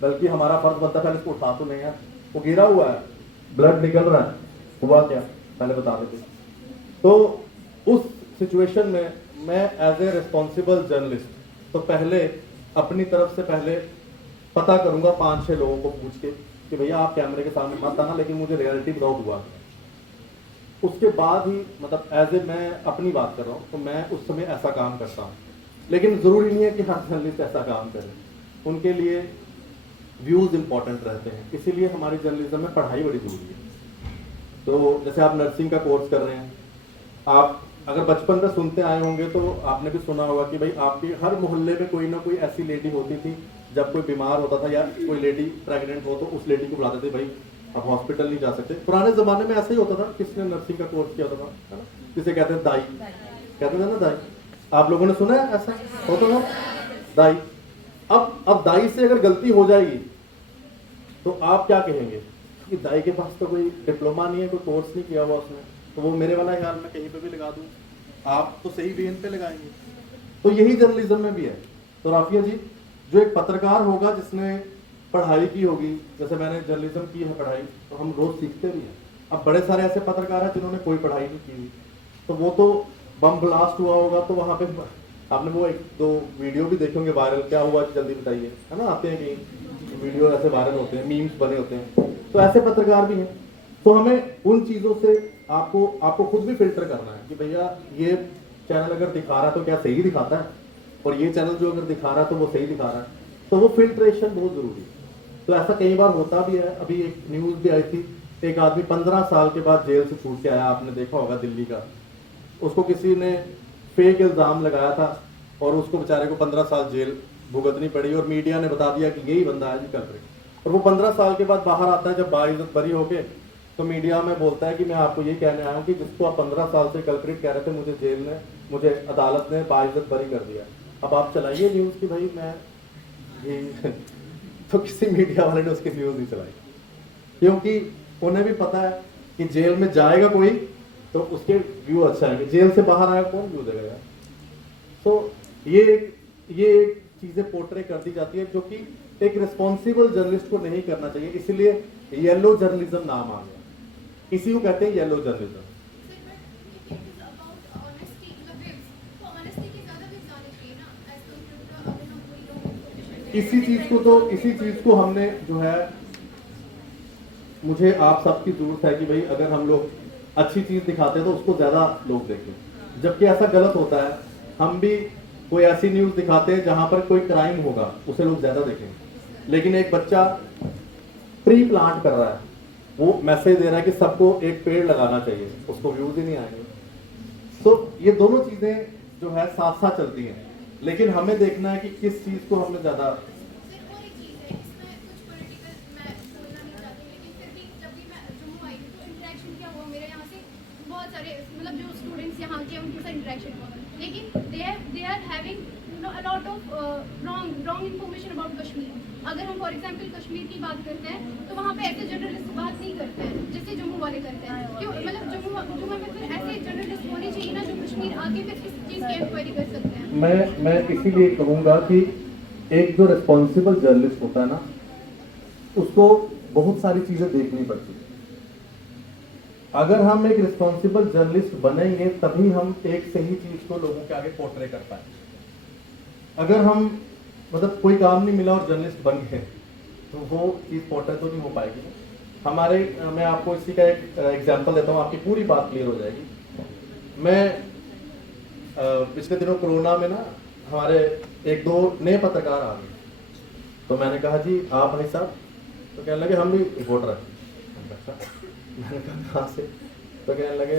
बल्कि हमारा फर्ज बनता है पहले उसको उठा तो नहीं है, वो गिरा हुआ है, ब्लड निकल रहा है, हुआ क्या पहले बता देते। तो उस सिचुएशन में मैं एज ए रिस्पॉन्सिबल जर्नलिस्ट तो पहले अपनी तरफ से पहले पता करूंगा 5-6 लोगों को पूछ के कि भैया आप कैमरे के सामने मत आना, लेकिन मुझे रियलिटी बताओ हुआ। उसके बाद ही मतलब एज ए मैं अपनी बात कर रहा हूँ तो मैं उस समय ऐसा काम करता हूँ। लेकिन ज़रूरी नहीं है कि हर जर्नलिस्ट ऐसा काम करे, उनके लिए व्यूज़ इंपॉर्टेंट रहते हैं। इसीलिए हमारी जर्नलिज्म में पढ़ाई बड़ी ज़रूरी है। तो जैसे आप नर्सिंग का कोर्स कर रहे हैं, आप अगर बचपन में सुनते आए होंगे तो आपने भी सुना होगा कि भाई आपके हर मोहल्ले में कोई ना कोई ऐसी लेडी होती थी, जब कोई बीमार होता था या कोई लेडी प्रेग्नेंट हो तो उस लेडी को बुलाते थे, भाई आप हॉस्पिटल नहीं जा सकते। पुराने ज़माने में ऐसा ही होता था, किसने नर्सिंग का कोर्स किया होता था, है ना, जिसे कहते हैं दाई, कहते थे ना दाई। आप लोगों ने सुना है ऐसा होता था दाई। अब दाई से अगर गलती हो जाएगी तो आप क्या कहेंगे कि दाई के पास तो कोई डिप्लोमा नहीं है, कोई कोर्स नहीं किया हुआ उसने, तो वो मेरे वाला ख्याल में कहीं पे भी लगा दूं, आप तो सही वेन पे लगाएंगे। तो यही जर्नलिज्म में भी है। तो राफिया जी, जो एक पत्रकार होगा जिसने पढ़ाई की होगी, जैसे मैंने जर्नलिज्म की है पढ़ाई, तो हम रोज सीखते भी हैं। अब बड़े सारे ऐसे पत्रकार हैं जिन्होंने कोई पढ़ाई नहीं की हुई, तो वो तो बम ब्लास्ट हुआ होगा तो वहाँ पे आपने वो 1-2 वीडियो भी देखे होंगे वायरल, क्या हुआ जल्दी बताइए, है ना, आते हैं कहीं वीडियो ऐसे वायरल होते हैं, मीम्स बने होते हैं। तो ऐसे पत्रकार भी हैं। तो हमें उन चीज़ों से आपको खुद भी फिल्टर करना है कि भैया ये चैनल अगर दिखा रहा है तो क्या सही दिखाता है, और ये चैनल जो अगर दिखा रहा है तो वो सही दिखा रहा है। तो वो फिल्ट्रेशन बहुत ज़रूरी है। तो ऐसा कई बार होता भी है। अभी एक न्यूज़ भी आई थी, एक आदमी 15 साल के बाद जेल से छूट के आया, आपने देखा होगा दिल्ली का। उसको किसी ने फेक इल्ज़ाम लगाया था और उसको बेचारे को 15 साल जेल भुगतनी पड़ी, और मीडिया ने बता दिया कि यही बंदा है जी कल्प्रिट। और वो 15 साल के बाद बाहर आता है, जब बाइज्जत बरी होके, तो मीडिया में बोलता है कि मैं आपको ये कहने आया हूँ कि जिसको आप 15 साल से कल्प्रिट कह रहे थे, मुझे अदालत ने बाइज्जत बरी कर दिया। अब आप चलाइए न्यूज़ की भाई मैं ये तो किसी मीडिया वाले ने उसकी न्यूज़ नहीं चलाई, क्योंकि उन्हें भी पता है कि जेल में जाएगा कोई तो उसके व्यू अच्छा है, जेल से बाहर आया कौन व्यू देगा यार। तो ये चीज़ें पोर्ट्रे कर दी जाती है, जो कि एक रिस्पॉन्सिबल जर्नलिस्ट को नहीं करना चाहिए। इसलिए येलो जर्नलिज्म नाम आ गया, इसी को कहते हैं येलो जर्नलिज्म। इसी चीज को हमने जो है, मुझे आप सबकी जरूरत है कि भाई अगर हम लोग अच्छी चीज दिखाते हैं तो उसको ज्यादा लोग देखें, जबकि ऐसा गलत होता है। हम भी कोई ऐसी न्यूज दिखाते हैं जहां पर कोई क्राइम होगा, उसे लोग ज्यादा देखेंगे। लेकिन एक बच्चा ट्री प्लांट कर रहा है, वो मैसेज दे रहा है कि सबको एक पेड़ लगाना चाहिए, उसको व्यूज ही नहीं आएंगे। तो ये दोनों चीजें जो है साथ साथ चलती हैं, लेकिन हमें देखना है कि किस चीज को हमने ज्यादा। मतलब जो स्टूडेंट्स यहाँ के उनके साथ इंटरेक्शन हुआ, लेकिन they are having a lot of wrong information about Kashmir. अगर हम फॉर एग्जांपल कश्मीर की बात करते हैं तो वहाँ पे ऐसे जर्नलिस्ट बात नहीं करते हैं जैसे जम्मू वाले करते हैं। क्यों? मतलब जम्मू में फिर ऐसे जर्नलिस्ट होने चाहिए ना जो कश्मीर आके फिर इस चीज़ की इंक्वायरी कर सकते हैं। मैं इसीलिए कहूँगा कि एक जो रिस्पॉन्सिबल जर्नलिस्ट होता है ना, उसको बहुत सारी चीज़ें देखनी पड़ती है। अगर हम एक रिस्पॉन्सिबल जर्नलिस्ट बनेंगे तभी हम एक सही चीज को लोगों के आगे पोर्ट्रे कर पाएंगे। अगर हम मतलब कोई काम नहीं मिला और जर्नलिस्ट बन गए तो वो चीज़ पोर्ट्रे तो नहीं हो पाएगी। हमारे मैं आपको इसी का एक एग्जांपल देता हूँ, आपकी पूरी बात क्लियर हो जाएगी। मैं पिछले दिनों कोरोना में ना हमारे 1-2 नए पत्रकार आ गए, तो मैंने कहा जी आप भाई साहब, तो कहने लगे हम भी रिपोर्टर हैं। मैंने कहा कहाँ से? तो कहने लगे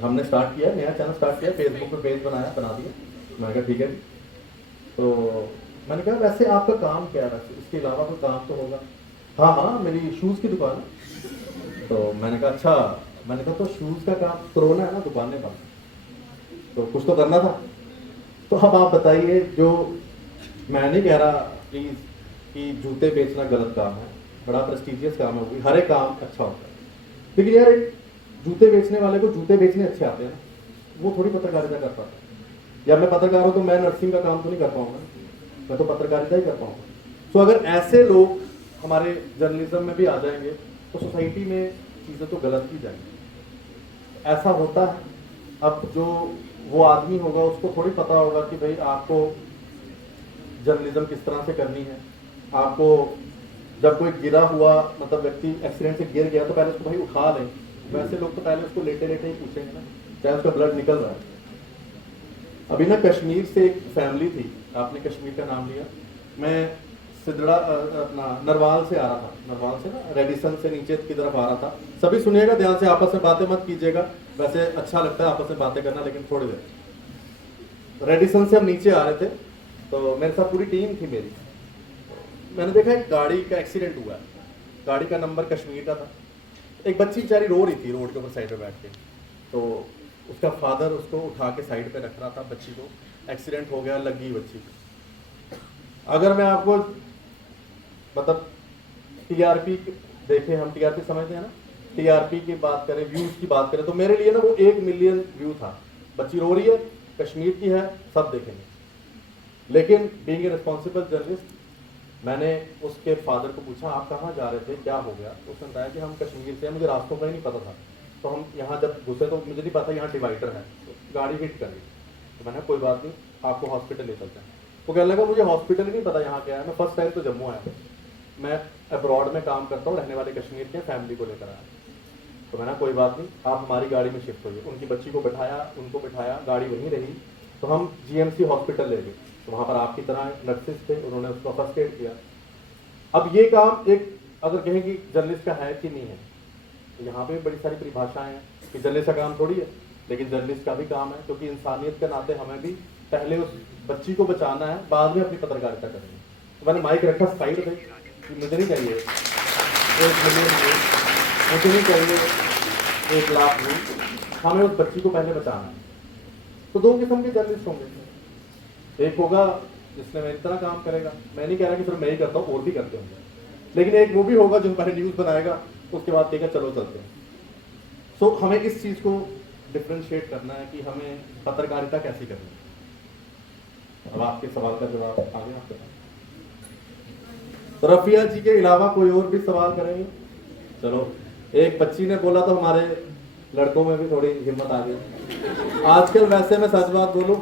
हमने स्टार्ट किया, नया चैनल स्टार्ट किया, फेसबुक पे पेज बना दिया। मैंने कहा ठीक है। तो मैंने कहा वैसे आपका काम क्या है, इसके अलावा कोई काम तो होगा? हाँ मेरी शूज़ की दुकान है। तो मैंने कहा अच्छा। मैंने कहा तो शूज़ का काम, कोरोना है ना, दुकानें बंद, तो कुछ तो करना था। तो अब आप बताइए, जो मैं नहीं कह रहा प्लीज कि जूते बेचना गलत काम है, बड़ा प्रेस्टिजियस काम है, वो भी हर एक काम अच्छा होता है, लेकिन यार एक जूते बेचने वाले को जूते बेचने अच्छे आते हैं ना, वो थोड़ी पत्रकारिता कर पाता है। या मैं पत्रकार हूँ तो मैं नर्सिंग का काम तो नहीं कर पाऊंगा, मैं तो पत्रकारिता ही कर पाऊंगा। तो अगर ऐसे लोग हमारे जर्नलिज्म में भी आ जाएंगे तो सोसाइटी में चीज़ें तो गलत ही जाएंगी। ऐसा होता है। अब जो वो आदमी होगा उसको थोड़ी पता होगा कि भाई आपको जर्नलिज्म किस तरह से करनी है। आपको जब कोई गिरा हुआ मतलब व्यक्ति एक्सीडेंट से गिर गया तो पहले उसको भाई उठा लें, वैसे लोग तो पहले उसको लेटे लेटे ही पूछेंगे ना, चाहे उसका ब्लड निकल रहा है। अभी ना कश्मीर से एक फैमिली थी, आपने कश्मीर का नाम लिया, मैं सिदड़ा अपना नरवाल से आ रहा था, नरवाल से ना रेडिसन से नीचे की तरफ आ रहा था। सभी सुनिएगा ध्यान से, आपस में बातें मत कीजिएगा, वैसे अच्छा लगता है आपस में बातें करना, लेकिन थोड़ी देर। रेडिसन से हम नीचे आ रहे थे तो मेरे साथ पूरी टीम थी मेरी। मैंने देखा एक गाड़ी का एक्सीडेंट हुआ है, गाड़ी का नंबर कश्मीर का था। एक बच्ची बेचारी रो रही थी रोड के ऊपर साइड पे बैठ के, तो उसका फादर उसको उठा के साइड पे रख रहा था, बच्ची को एक्सीडेंट हो गया, लग गई बच्ची। अगर मैं आपको मतलब टीआरपी देखे, हम टीआरपी समझते हैं ना, टीआरपी की बात करें, व्यूज की बात करें, तो मेरे लिए ना वो 1 मिलियन व्यू था। बच्ची रो रही है, कश्मीर की है, सब देखेंगे। लेकिन बीइंग ए रिस्पॉन्सिबल जर्नलिस्ट, मैंने उसके फादर को पूछा आप कहाँ जा रहे थे, क्या हो गया? तो उसने बताया कि हम कश्मीर से हैं, मुझे रास्तों का ही नहीं पता था, तो हम यहाँ जब घुसे तो मुझे नहीं पता यहाँ डिवाइडर है, तो गाड़ी हिट कर गई। तो मैंने कोई बात नहीं, आपको हॉस्पिटल ले चलते हैं। वो कहने लगा मुझे हॉस्पिटल ही नहीं पता यहाँ क्या है, मैं फर्स्ट टाइम तो जम्मू आया, मैं अब्रॉड में काम करता हूँ, रहने वाले कश्मीर के, फैमिली को लेकर आया। तो मैंने कोई बात नहीं, आप हमारी गाड़ी में शिफ्ट होइए। उनकी बच्ची को बैठाया, उनको बैठाया, गाड़ी वहीं रही, तो हम जीएमसी हॉस्पिटल ले गए। तो वहाँ पर आपकी तरह नर्सिस थे, उन्होंने उसको फर्स्ट एड किया। अब ये काम एक अगर कहें कि जर्नलिस्ट का है कि नहीं है, तो यहाँ पे बड़ी सारी परिभाषाएं हैं कि जर्नलिस्ट का काम थोड़ी है, लेकिन जर्नलिस्ट का भी काम है, क्योंकि इंसानियत के नाते हमें भी पहले उस बच्ची को बचाना है, बाद में अपनी पत्रकारिता करनी है। तो मैंने माइक रखा साइड पे कि मुझे नहीं चाहिए 1 मिलियन व्यू, मुझे नहीं चाहिए 1 लाख व्यू, हमें उस बच्ची को पहले बचाना है। तो 2 किस्म के जर्नलिस्ट होंगे, एक होगा जिसने मेरी तरह काम करेगा, मैं नहीं कह रहा कि सिर्फ मैं ही करता हूँ, और भी करते होंगे, लेकिन एक वो भी होगा जो पहले न्यूज़ बनाएगा, उसके बाद कहेगा चलो चलते हैं। सो हमें इस चीज़ को डिफ्रेंशिएट करना है कि हमें पत्रकारिता कैसी करनी है। अब आपके सवाल का जवाब आ गया आपके पास। तो रफिया जी के अलावा कोई और भी सवाल करेंगे? चलो, एक बच्ची ने बोला तो हमारे लड़कों में भी थोड़ी हिम्मत आ गई। आजकल वैसे मैं सच बात बोलूं,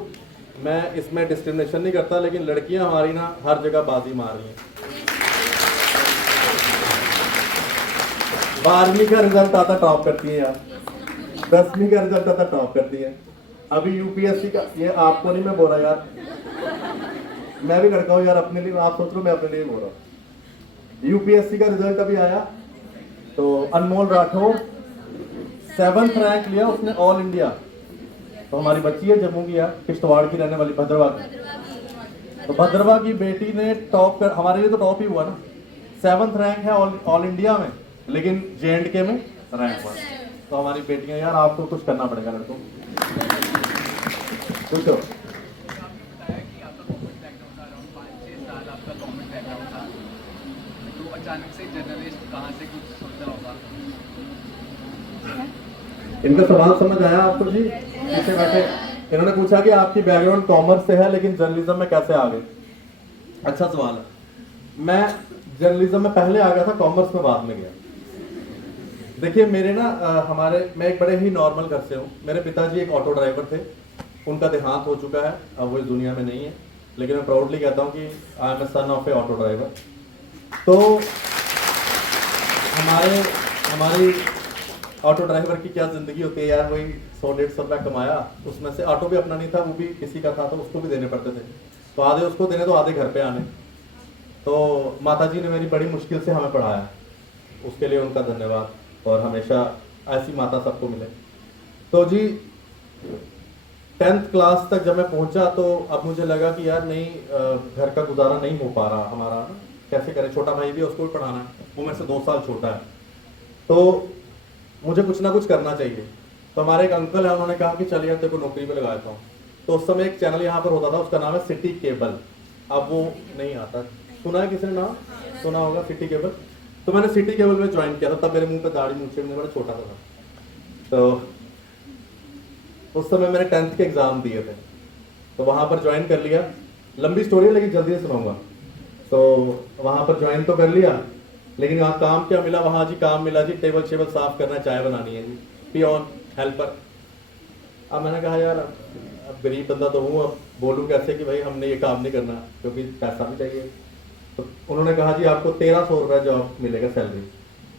मैं इसमें डिस्क्रिमिनेशन नहीं करता, लेकिन लड़कियां हमारी ना हर जगह बाजी मार रही हैं। 12वीं का रिजल्ट आता टॉप करती है यार, 10वीं का रिजल्ट आता टॉप करती है। अभी यूपीएससी का, ये आपको नहीं मैं बोल रहा यार, मैं भी लड़का हूँ यार, अपने लिए आप सोच लो, मैं अपने लिए बोल रहा हूँ। यूपीएससी का रिजल्ट अभी आया तो अनमोल राठौर 7th रैंक लिया उसने ऑल इंडिया। तो हमारी बच्ची है जम्मू की यार, किश्तवाड़ की रहने वाली, भद्रवा की। तो भद्रवा की बेटी ने टॉप कर, हमारे लिए तो टॉप ही हुआ ना, 7th रैंक है ऑल इंडिया में, लेकिन J&K में रैंक 1। तो हमारी बेटियां यार, आपको कुछ करना पड़ेगा लड़कों, पूछो। अचानक से जर्नलिस्ट कहाँ से कुछ सोचा होगा? इनका सवाल समझ आया आपको जी? पीछे बैठे इन्होंने पूछा कि आपकी बैकग्राउंड कॉमर्स से है, लेकिन जर्नलिज्म में कैसे आ गए? अच्छा सवाल है। मैं जर्नलिज्म में पहले आ गया था, कॉमर्स में बाद में गया। देखिए मेरे ना मैं एक बड़े ही नॉर्मल घर से हूँ। मेरे पिताजी एक ऑटो ड्राइवर थे, उनका देहांत हो चुका है, अब वो इस दुनिया में नहीं है, लेकिन मैं प्राउडली कहता हूँ कि I am a son of a auto driver. तो हमारी ऑटो ड्राइवर की क्या ज़िंदगी होती है यार, वही 100-150 रुपया कमाया, उसमें से ऑटो भी अपना नहीं था, वो भी किसी का था, तो उसको भी देने पड़ते थे। तो आधे उसको देने तो आधे घर पे आने। तो माताजी ने मेरी बड़ी मुश्किल से हमें पढ़ाया, उसके लिए उनका धन्यवाद, और हमेशा ऐसी माता सबको मिले। तो जी 10th क्लास तक जब मैं पहुंचा तो अब मुझे लगा कि यार नहीं, घर का गुजारा नहीं हो पा रहा हमारा, कैसे करें, छोटा भाई भी उसको भी पढ़ाना है, वो मेरे से 2 साल छोटा है, तो मुझे कुछ ना कुछ करना चाहिए। तो हमारे एक अंकल है, उन्होंने कहा कि चल यार तेरे को नौकरी पे लगा देता हूँ। तो उस समय एक चैनल यहाँ पर होता था, उसका नाम है सिटी केबल। अब वो नहीं आता, सुना है किसी ने नाम? सुना होगा सिटी केबल। तो मैंने सिटी केबल में ज्वाइन किया था, तब मेरे मुंह पे दाढ़ी मूछे में बड़ा छोटा सा था। तो उस समय मैंने 10th के एग्जाम दिए थे, तो वहाँ पर ज्वाइन कर लिया। लंबी स्टोरी है लेकिन जल्दी से सुनाऊंगा। तो वहाँ पर ज्वाइन तो कर लिया, लेकिन वहाँ काम क्या मिला? वहाँ जी काम मिला जी, टेबल शेबल साफ करना है, चाय बनानी है जी, पियोन हेल्पर। अब मैंने कहा यार अब गरीब बंदा तो हूँ, अब बोलूँ कैसे कि भाई हमने ये काम नहीं करना, क्योंकि पैसा भी चाहिए। तो उन्होंने कहा जी आपको 1300 रुपये जॉब मिलेगा सैलरी।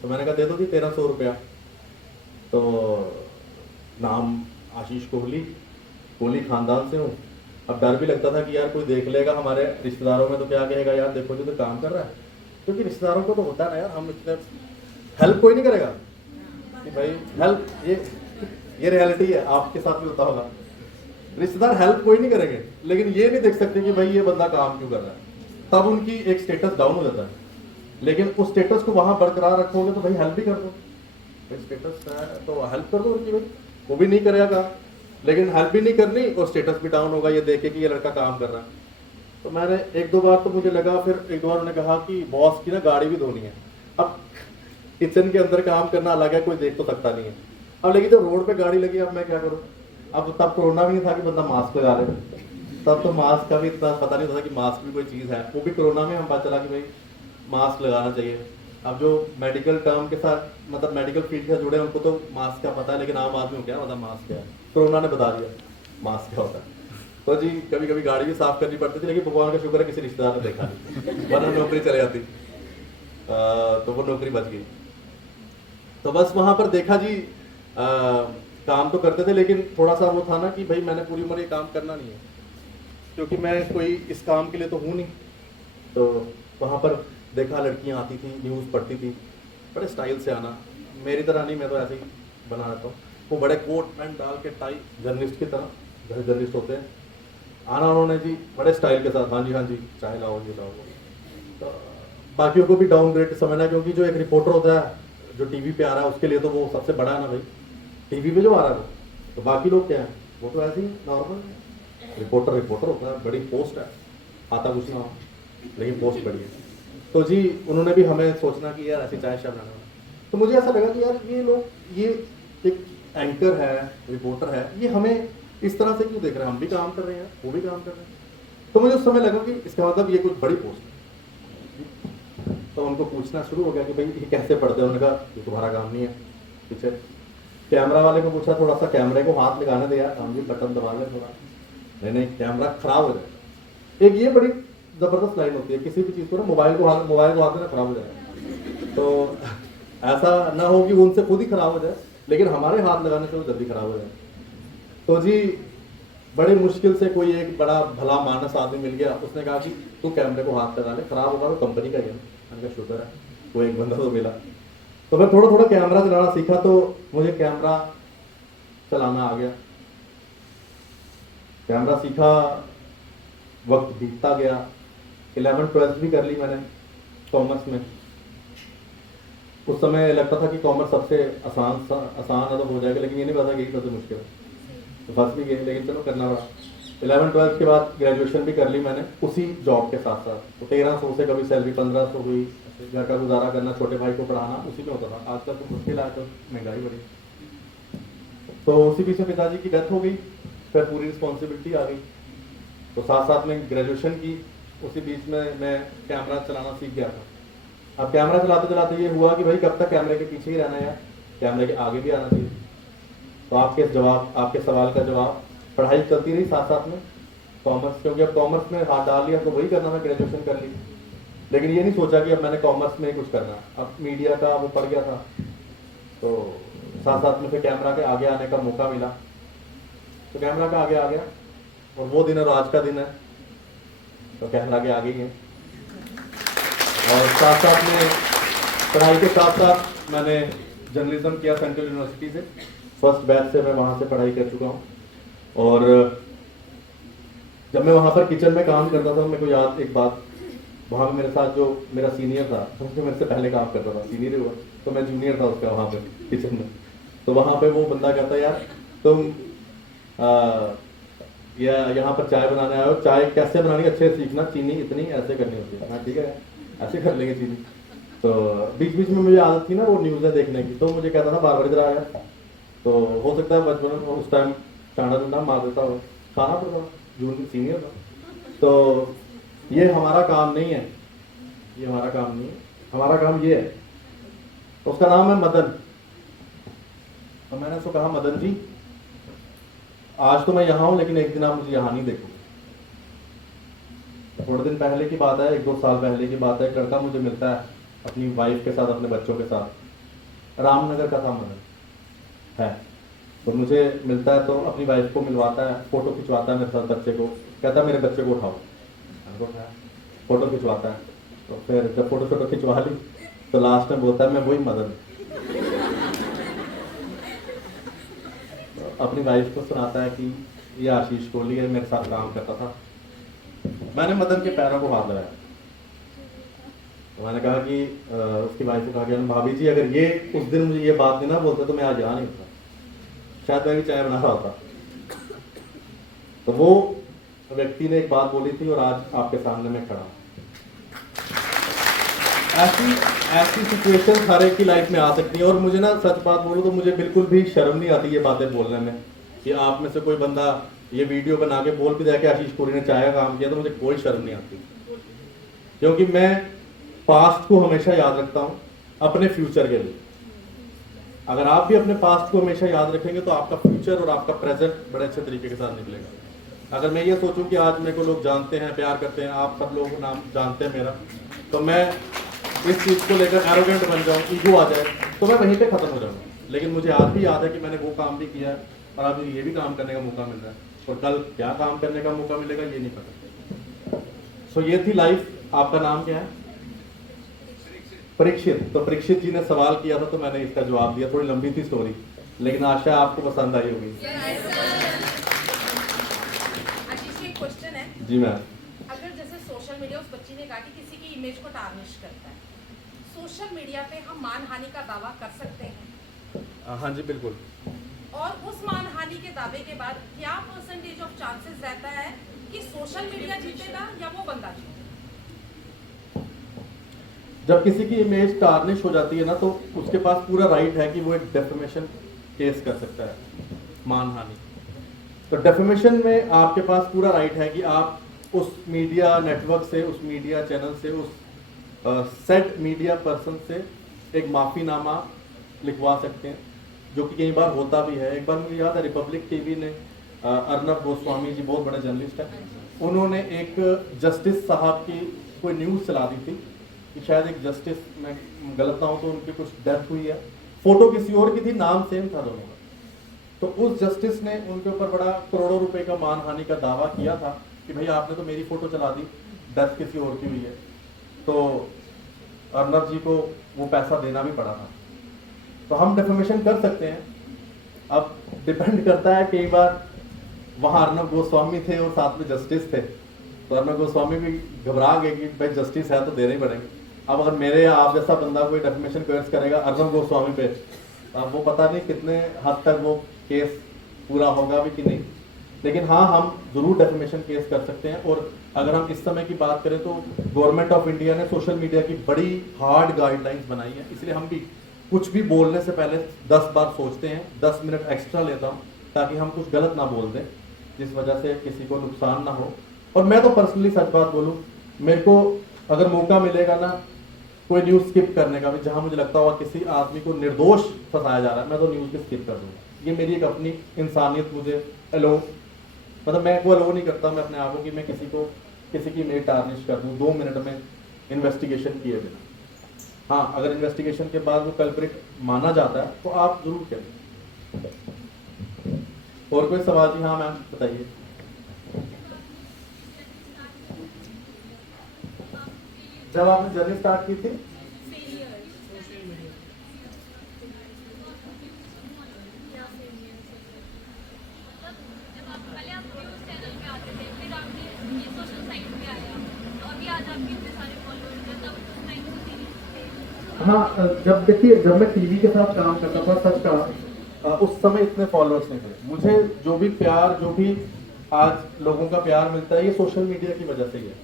तो मैंने कहा दे दो जी 1300 रुपया। तो नाम आशीष कोहली, कोहली खानदान से हूँ। अब डर भी लगता था कि यार कोई देख लेगा हमारे रिश्तेदारों में तो क्या कहेगा, यार देखो जी तो काम कर रहा है। क्योंकि रिश्तेदारों को तो होता है ना यार, हम इतने हेल्प कोई नहीं करेगा कि भाई हेल्प, ये रियलिटी है, आपके साथ भी होता होगा। रिश्तेदार हेल्प कोई नहीं करेंगे, लेकिन ये नहीं देख सकते कि भाई ये बंदा काम क्यों कर रहा है। तब उनकी एक स्टेटस डाउन हो जाता है। लेकिन उस स्टेटस को वहां बरकरार रखोगे तो भाई हेल्प भी कर दो, स्टेटस है तो हेल्प कर दो उनकी। भाई वो भी नहीं करेगा, लेकिन हेल्प भी नहीं करनी और स्टेटस भी डाउन होगा ये देखे कि ये लड़का काम कर रहा है। तो मैंने 1-2 बार तो मुझे लगा, फिर एक बार उन्होंने कहा कि बॉस की ना गाड़ी भी धोनी है। अब किचन के अंदर काम करना अलग है, कोई देख तो सकता नहीं है। अब लेकिन जब रोड पे गाड़ी लगी, अब मैं क्या करूं? अब तब कोरोना भी नहीं था कि बंदा मास्क लगा ले, तब तो मास्क का भी इतना पता नहीं होता कि मास्क भी कोई चीज़ है। वो भी कोरोना में हम पता चला कि भाई मास्क लगाना चाहिए। अब जो मेडिकल टर्म के साथ, मतलब मेडिकल फील्ड से जुड़े हैं, उनको तो मास्क का पता है, लेकिन आम आदमी को क्या पता मास्क क्या है। कोरोना ने बता दिया मास्क क्या होता है। तो जी कभी कभी गाड़ी भी साफ करनी पड़ती थी, लेकिन भगवान का शुक्र है किसी रिश्तेदार ने देखा नहीं, वरना नौकरी चले जाती। तो वो नौकरी बच गई। तो बस वहाँ पर देखा जी, काम तो करते थे, लेकिन थोड़ा सा वो था ना कि भाई मैंने पूरी उम्र ये काम करना नहीं है, क्योंकि मैं कोई इस काम के लिए तो हूँ नहीं। तो वहाँ पर देखा लड़कियाँ आती थी, न्यूज़ पढ़ती थी, बड़े स्टाइल से आना, मेरी तरह नहीं, मैं तो ऐसे ही बना रहता हूँ। वो बड़े कोट पैंट डाल के टाई, जर्नलिस्ट की तरह, जैसे जर्नलिस्ट होते हैं, आना उन्होंने जी बड़े स्टाइल के साथ, हाँ जी चाय लाओ जी लाओ। तो बाकियों को भी डाउनग्रेड समझना, क्योंकि जो एक रिपोर्टर होता है जो टीवी पे आ रहा है उसके लिए तो वो सबसे बड़ा है ना भाई, टीवी पे जो आ रहा है वो। तो बाकी लोग क्या है, वो तो ऐसे ही नॉर्मल रिपोर्टर होता है, बड़ी पोस्ट है, आता कुछ ना हो लेकिन पोस्ट बड़ी है। तो जी उन्होंने भी हमें सोचना कि यार ऐसी चाय शाय बनाना। तो मुझे ऐसा लगा कि यार ये लोग, ये एक एंकर है, रिपोर्टर है, ये हमें इस तरह से क्यों देख रहे हैं? हम भी काम कर रहे हैं, वो भी काम कर रहे हैं। तो मुझे उस समय लगा कि इसका मतलब ये कुछ बड़ी पोस्ट है। तो उनको पूछना शुरू हो गया कि भाई ये कैसे पढ़ते हैं? उन्होंने कहा ये तुम्हारा काम नहीं है। पीछे कैमरा वाले को पूछा, थोड़ा सा कैमरे को हाथ लगाने दे यार, हम भी बटन दबा लें थोड़ा। नहीं कैमरा खराब हो जाएगा। एक ये बड़ी जबरदस्त लाइन होती है, किसी भी चीज़ को ना मोबाइल को हाथ में ना खराब हो जाएगा। तो ऐसा ना हो कि वो उनसे खुद ही खराब हो जाए, लेकिन हमारे हाथ लगाने से वो जल्दी खराब हो जाए। तो जी बड़ी मुश्किल से कोई एक बड़ा भला मानस आदमी मिल गया, उसने कहा कि तू कैमरे को हाथ लगा ले, खराब होगा तो कंपनी का ही है। मैंने कहा शुक्र है वो एक बंदा तो मिला। तो मैं थोड़ा थोड़ा कैमरा चलाना सीखा, तो मुझे कैमरा चलाना आ गया, कैमरा सीखा, वक्त बीतता गया। 11th-12th भी कर ली मैंने कॉमर्स में। उस समय लगता था कि कॉमर्स सबसे आसान है तो हो जाएगा, लेकिन ये नहीं पता कि सबसे मुश्किल है। तो फंस भी गए, लेकिन चलो करना पड़ा। 11th-12th के बाद ग्रेजुएशन भी कर ली मैंने उसी जॉब के साथ साथ। तो 1300 से कभी सैलरी 1500 हुई, घर का गुजारा करना, छोटे भाई को पढ़ाना, उसी में होता था। आजकल तो मुश्किल है, तो महंगाई बढ़ी। तो उसी बीच में पिताजी की डेथ हो गई, फिर पूरी रिस्पॉन्सिबिलिटी आ गई। तो साथ साथ में ग्रेजुएशन की, उसी बीच में मैं कैमरा चलाना सीख गया था। अब कैमरा चलाते चलाते ये हुआ कि भाई कब तक कैमरे के पीछे ही रहना है, कैमरे के आगे भी आना चाहिए। तो आपके सवाल का जवाब, पढ़ाई चलती रही साथ साथ में कॉमर्स, क्योंकि अब कॉमर्स में हाथ डाल लिया तो वही करना, मैं ग्रेजुएशन कर ली। लेकिन ये नहीं सोचा कि अब मैंने कॉमर्स में ही कुछ करना। अब मीडिया का वो पढ़ गया था, तो साथ साथ में फिर कैमरा के आगे आने का मौका मिला, तो कैमरा के आगे आ गया। और वो दिन और आज का दिन है, तो कैमरा के आगे ही है। और साथ साथ में पढ़ाई के साथ साथ मैंने जर्नलिज्म किया सेंट्रल यूनिवर्सिटी से, फर्स्ट बैच से मैं वहाँ से पढ़ाई कर चुका हूँ। और जब मैं वहाँ पर किचन में काम करता था, मेरे को याद एक बात, वहाँ पे मेरे साथ जो मेरा सीनियर था, उसने मेरे से पहले काम करता था, सीनियर हुआ तो मैं जूनियर था उसका वहाँ पे किचन में। तो वहाँ पे वो बंदा कहता यार तुम या यहाँ पर चाय बनाने आए हो, चाय कैसे बनानी है अच्छे से सीखना, चीनी इतनी ऐसे करनी होती है। हाँ ठीक है, ऐसे कर लेंगे चीनी। तो बीच बीच में मुझे आदत थी ना वो न्यूज़ें देखने की, तो मुझे कहता था बार बार इधर आया, तो हो सकता है बचपन में उस टाइम चांडा चुंडा मार देता हो, खाना पड़ता, जून सीनियर था। तो ये हमारा काम नहीं है, ये हमारा काम नहीं है, हमारा काम ये है। उसका नाम है मदन। तो मैंने उसको कहा मदन जी आज तो मैं यहाँ हूँ लेकिन एक दिन आप मुझे यहाँ नहीं देखोगे। थोड़े दिन पहले की बात है, 1-2 साल पहले की बात है, एक लड़का मुझे मिलता है अपनी वाइफ के साथ, अपने बच्चों के साथ, रामनगर का था मदन है। तो मुझे मिलता है तो अपनी वाइफ को मिलवाता है, फोटो खिंचवाता है मेरे साथ बच्चे को, कहता है मेरे बच्चे को उठाओ, फोटो खिंचवाता है। तो फिर जब फोटो खिंचवा ली तो लास्ट में बोलता है मैं वही मदन। तो अपनी वाइफ को सुनाता है कि ये आशीष कोहली है, मेरे साथ काम करता था। मैंने मदन के पैरों को हाथ लगाया। तो मैंने कहा कि उसकी वाइफ को कहा कि भाभी जी अगर ये उस दिन मुझे ये बात नहीं ना बोलते तो मैं आज यहाँ नहीं होता, शायद मैं भी चाय बना रहा होता। तो वो व्यक्ति ने एक बात बोली थी और आज आपके सामने मैं खड़ा हूँ। ऐसी सिचुएशन हर एक की लाइफ में आ सकती है। और मुझे ना सच बात बोलूं तो मुझे बिल्कुल भी शर्म नहीं आती ये बातें बोलने में, कि आप में से कोई बंदा ये वीडियो बना के बोल भी दे कि आशीष कोहली ने चाय का काम किया, तो मुझे कोई शर्म नहीं आती, क्योंकि मैं पास्ट को हमेशा याद रखता हूँ अपने फ्यूचर के लिए। अगर आप भी अपने पास्ट को हमेशा याद रखेंगे तो आपका फ्यूचर और आपका प्रेजेंट बड़े अच्छे तरीके के साथ निकलेगा। अगर मैं ये सोचूं कि आज मेरे को लोग जानते हैं, प्यार करते हैं, आप सब लोग नाम जानते हैं मेरा, तो मैं इस चीज़ को लेकर एरोगेंट बन जाऊँ, ईगो आ जाए, तो मैं वहीं पे खत्म हो जाऊँगा। लेकिन मुझे आज भी याद है कि मैंने वो काम भी किया है और अब ये भी काम करने का मौका मिल रहा है, और कल क्या काम करने का मौका मिलेगा ये नहीं पता। सो ये थी लाइफ। आपका नाम क्या है? परीक्षित। तो परीक्षित जी ने सवाल किया था तो मैंने इसका जवाब दिया। थोड़ी लंबी थी स्टोरी, लेकिन आशा आपको पसंद आई होगी। आशीष एक क्वेश्चन है जी मैम। अगर जैसे सोशल मीडिया, उस बच्ची ने कहा कि किसी की इमेज को टार्निश करता है, सोशल मीडिया पे हम मानहानि का दावा कर सकते हैं? हाँ जी बिल्कुल। और उस मानहानि के दावे के बाद क्या परसेंटेज ऑफ चांसेस रहता है कि सोशल मीडिया जीतेगा या वो बंदा जीतेगा? जब किसी की इमेज टार्निश हो जाती है ना, तो उसके पास पूरा राइट है कि वो एक डेफेमेशन केस कर सकता है, मानहानि। तो डेफेमेशन में आपके पास पूरा राइट है कि आप उस मीडिया नेटवर्क से, उस मीडिया चैनल से, उस सेट मीडिया पर्सन से एक माफ़ीनामा लिखवा सकते हैं, जो कि कई बार होता भी है। एक बार मुझे याद है रिपब्लिक टीवी ने अर्नब गोस्वामी जी बहुत बड़े जर्नलिस्ट हैं, उन्होंने एक जस्टिस साहब की कोई न्यूज़ चला दी थी कि शायद एक जस्टिस, मैं गलत ना हूँ तो उनकी कुछ डेथ हुई है, फोटो किसी और की थी, नाम सेम था दोनों का। तो उस जस्टिस ने उनके ऊपर बड़ा करोड़ों रुपए का मानहानि का दावा किया था कि भाई आपने तो मेरी फोटो चला दी, डेथ किसी और की हुई है। तो अर्नब जी को वो पैसा देना भी पड़ा था। तो हम डेफेमेशन कर सकते हैं। अब डिपेंड करता है, कई बार वहाँ अर्नब गोस्वामी थे और साथ में जस्टिस थे, तो अर्नब गोस्वामी भी घबरा गए कि भाई जस्टिस है तो देने ही पड़ेंगे। अब अगर मेरे या आप जैसा बंदा कोई डेफेमेशन केस करेगा अर्नब गोस्वामी पे, अब वो पता नहीं कितने हद तक वो केस पूरा होगा भी कि नहीं। लेकिन हाँ, हम जरूर डेफेमेशन केस कर सकते हैं। और अगर हम इस समय की बात करें तो गवर्नमेंट ऑफ इंडिया ने सोशल मीडिया की बड़ी हार्ड गाइडलाइंस बनाई है, इसलिए हम भी कुछ भी बोलने से पहले 10 बार सोचते हैं। 10 मिनट एक्स्ट्रा लेता हूँ ताकि हम कुछ गलत ना बोल दें जिस वजह से किसी को नुकसान ना हो। और मैं तो पर्सनली सच बात बोलूँ, मेरे को अगर मौका मिलेगा ना कोई न्यूज़ स्किप करने का भी, जहाँ मुझे लगता होगा किसी आदमी को निर्दोष फंसाया जा रहा है, मैं तो न्यूज़ भी स्किप कर दूँगा। ये मेरी एक अपनी इंसानियत मुझे अलो, मतलब मैं को अलो नहीं करता मैं अपने आप को कि मैं किसी की इमेज टार्निश कर दूँ 2 मिनट में इन्वेस्टिगेशन किए बिना। हाँ, अगर इन्वेस्टिगेशन के बाद वो कल्प्रिट माना जाता है तो आप जरूर करें। और कोई सवाल? जी हाँ मैम बताइए। जब आपने जर्नी स्टार्ट की थी हाँ, जब देखिए जब मैं टीवी के साथ काम करता था, सच कहा उस समय इतने फॉलोअर्स नहीं थे। मुझे जो भी प्यार, जो भी आज लोगों का प्यार मिलता है, ये सोशल मीडिया की वजह से ही है।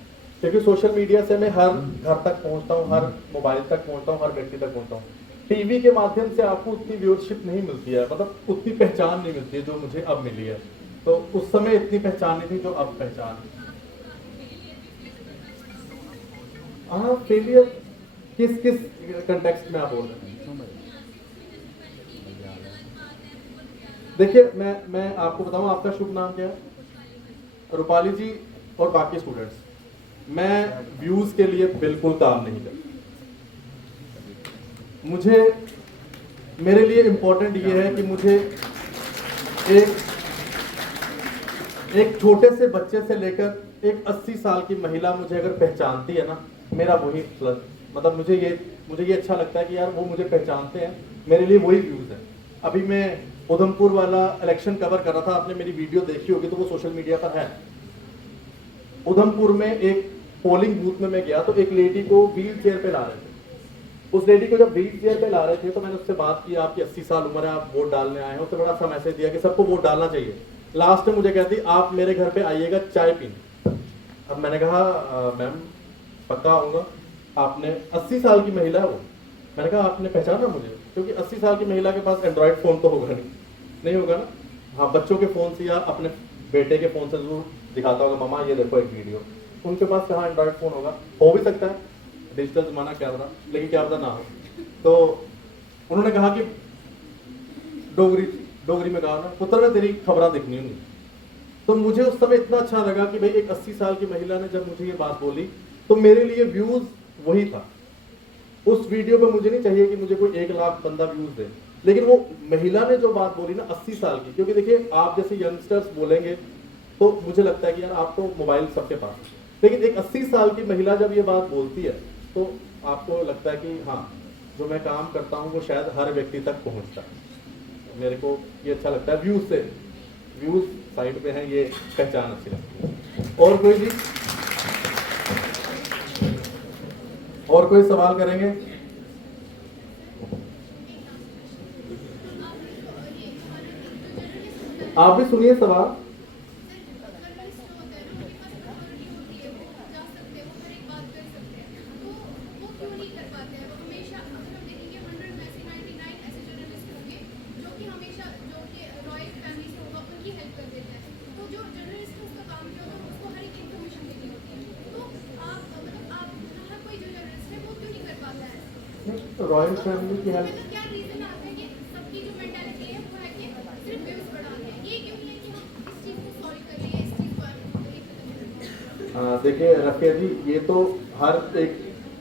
क्योंकि सोशल मीडिया से मैं हर घर तक पहुंचता हूँ, हर मोबाइल तक पहुंचता हूँ, हर व्यक्ति तक पहुंचता हूँ। टीवी के माध्यम से आपको उतनी व्यूअरशिप नहीं मिलती है, मतलब उतनी पहचान नहीं मिलती है जो मुझे अब मिली है। तो उस समय इतनी पहचान नहीं थी जो अब पहचान। हाँ, फेलियर किस किस कंटेक्स्ट में आप बोल रहे हैं? देखिए, मैं आपको बताऊं, आपका शुभ नाम क्या है? रूपाली जी और बाकी स्टूडेंट्स, मैं व्यूज के लिए बिल्कुल काम नहीं करता। मुझे, मेरे लिए इंपॉर्टेंट ये है कि मुझे एक छोटे से बच्चे से लेकर एक 80 साल की महिला मुझे अगर पहचानती है ना, मेरा वही प्लस, मतलब मुझे ये अच्छा लगता है कि यार वो मुझे पहचानते हैं, मेरे लिए वही व्यूज है। अभी मैं उधमपुर वाला इलेक्शन कवर कर रहा था, आपने मेरी वीडियो देखी होगी तो वो सोशल मीडिया पर है। उधमपुर में एक पोलिंग बूथ में मैं गया तो एक लेडी को व्हील चेयर पे ला रहे थे। उस लेडी को जब व्हील चेयर पे ला रहे थे तो मैंने उससे बात की, आपकी 80 साल उम्र है, आप वोट डालने आए हैं। उससे बड़ा सा मैसेज दिया कि सबको वोट डालना चाहिए। लास्ट में मुझे कहती, आप मेरे घर पे आइएगा चाय पीने। अब मैंने कहा मैम पक्का आऊंगा। आपने 80 साल की महिला है वो, मैंने कहा आपने पहचाना मुझे? क्योंकि 80 साल की महिला के पास एंड्रॉयड फोन तो होगा नहीं होगा ना। हाँ, बच्चों के फोन से या अपने बेटे के फोन से जरूर दिखाता होगा, मामा ये देखो एक वीडियो। उनके पास कहाँ एंड्रॉयड फोन होगा? हो भी सकता है, डिजिटल जमाना क्या पता, लेकिन क्या पता ना हो। तो उन्होंने कहा कि डोगरी में कहा ना, पुत्र में तेरी खबरा दिखनी होंगी। तो मुझे उस समय इतना अच्छा लगा कि भाई एक 80 साल की महिला ने जब मुझे ये बात बोली तो मेरे लिए व्यूज वही था। उस वीडियो पे मुझे नहीं चाहिए कि मुझे कोई 1 लाख बंदा व्यूज दे, लेकिन वो महिला ने जो बात बोली ना 80 साल की, क्योंकि देखिए आप जैसे यंगस्टर्स बोलेंगे तो मुझे लगता है कि यार आप तो मोबाइल सबके पास, लेकिन एक 80 साल की महिला जब ये बात बोलती है तो आपको लगता है कि हाँ, जो मैं काम करता हूँ वो शायद हर व्यक्ति तक पहुँचता है। मेरे को ये अच्छा लगता है, व्यूज साइड पे है, ये पहचान अच्छी लगती है। और कोई जी, और कोई सवाल करेंगे? आप भी सुनिए सवाल। रॉयल फैमिली की हेल्प, क्या रीजन आता है कि सबकी जो मेंटालिटी है वो है कि सिर्फ व्यूज बढ़ाने हैं? ये क्यों नहीं है कि हम इस चीज को सॉल्व कर रहे हैं, इस चीज को देखिए रफिया जी, ये तो हर एक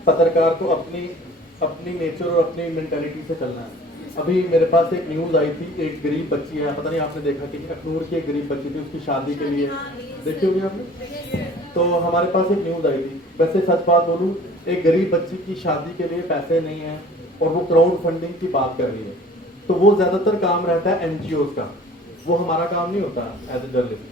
पत्रकार को अपनी नेचर और अपनी मेंटालिटी से चलना है। अभी मेरे पास एक न्यूज़ आई थी, एक गरीब बच्ची है, पता नहीं आपने देखा कि अखनूर की एक गरीब बच्ची थी, उसकी शादी के लिए, देखी होगी आपने? तो हमारे पास एक न्यूज़ आई थी। वैसे सच बात बोलूँ, एक गरीब बच्ची की शादी के लिए पैसे नहीं है और वो क्राउड फंडिंग की बात कर रही है। तो वो ज़्यादातर काम रहता है NGOs का, वो हमारा काम नहीं होता एज ए जर्नलिस्ट।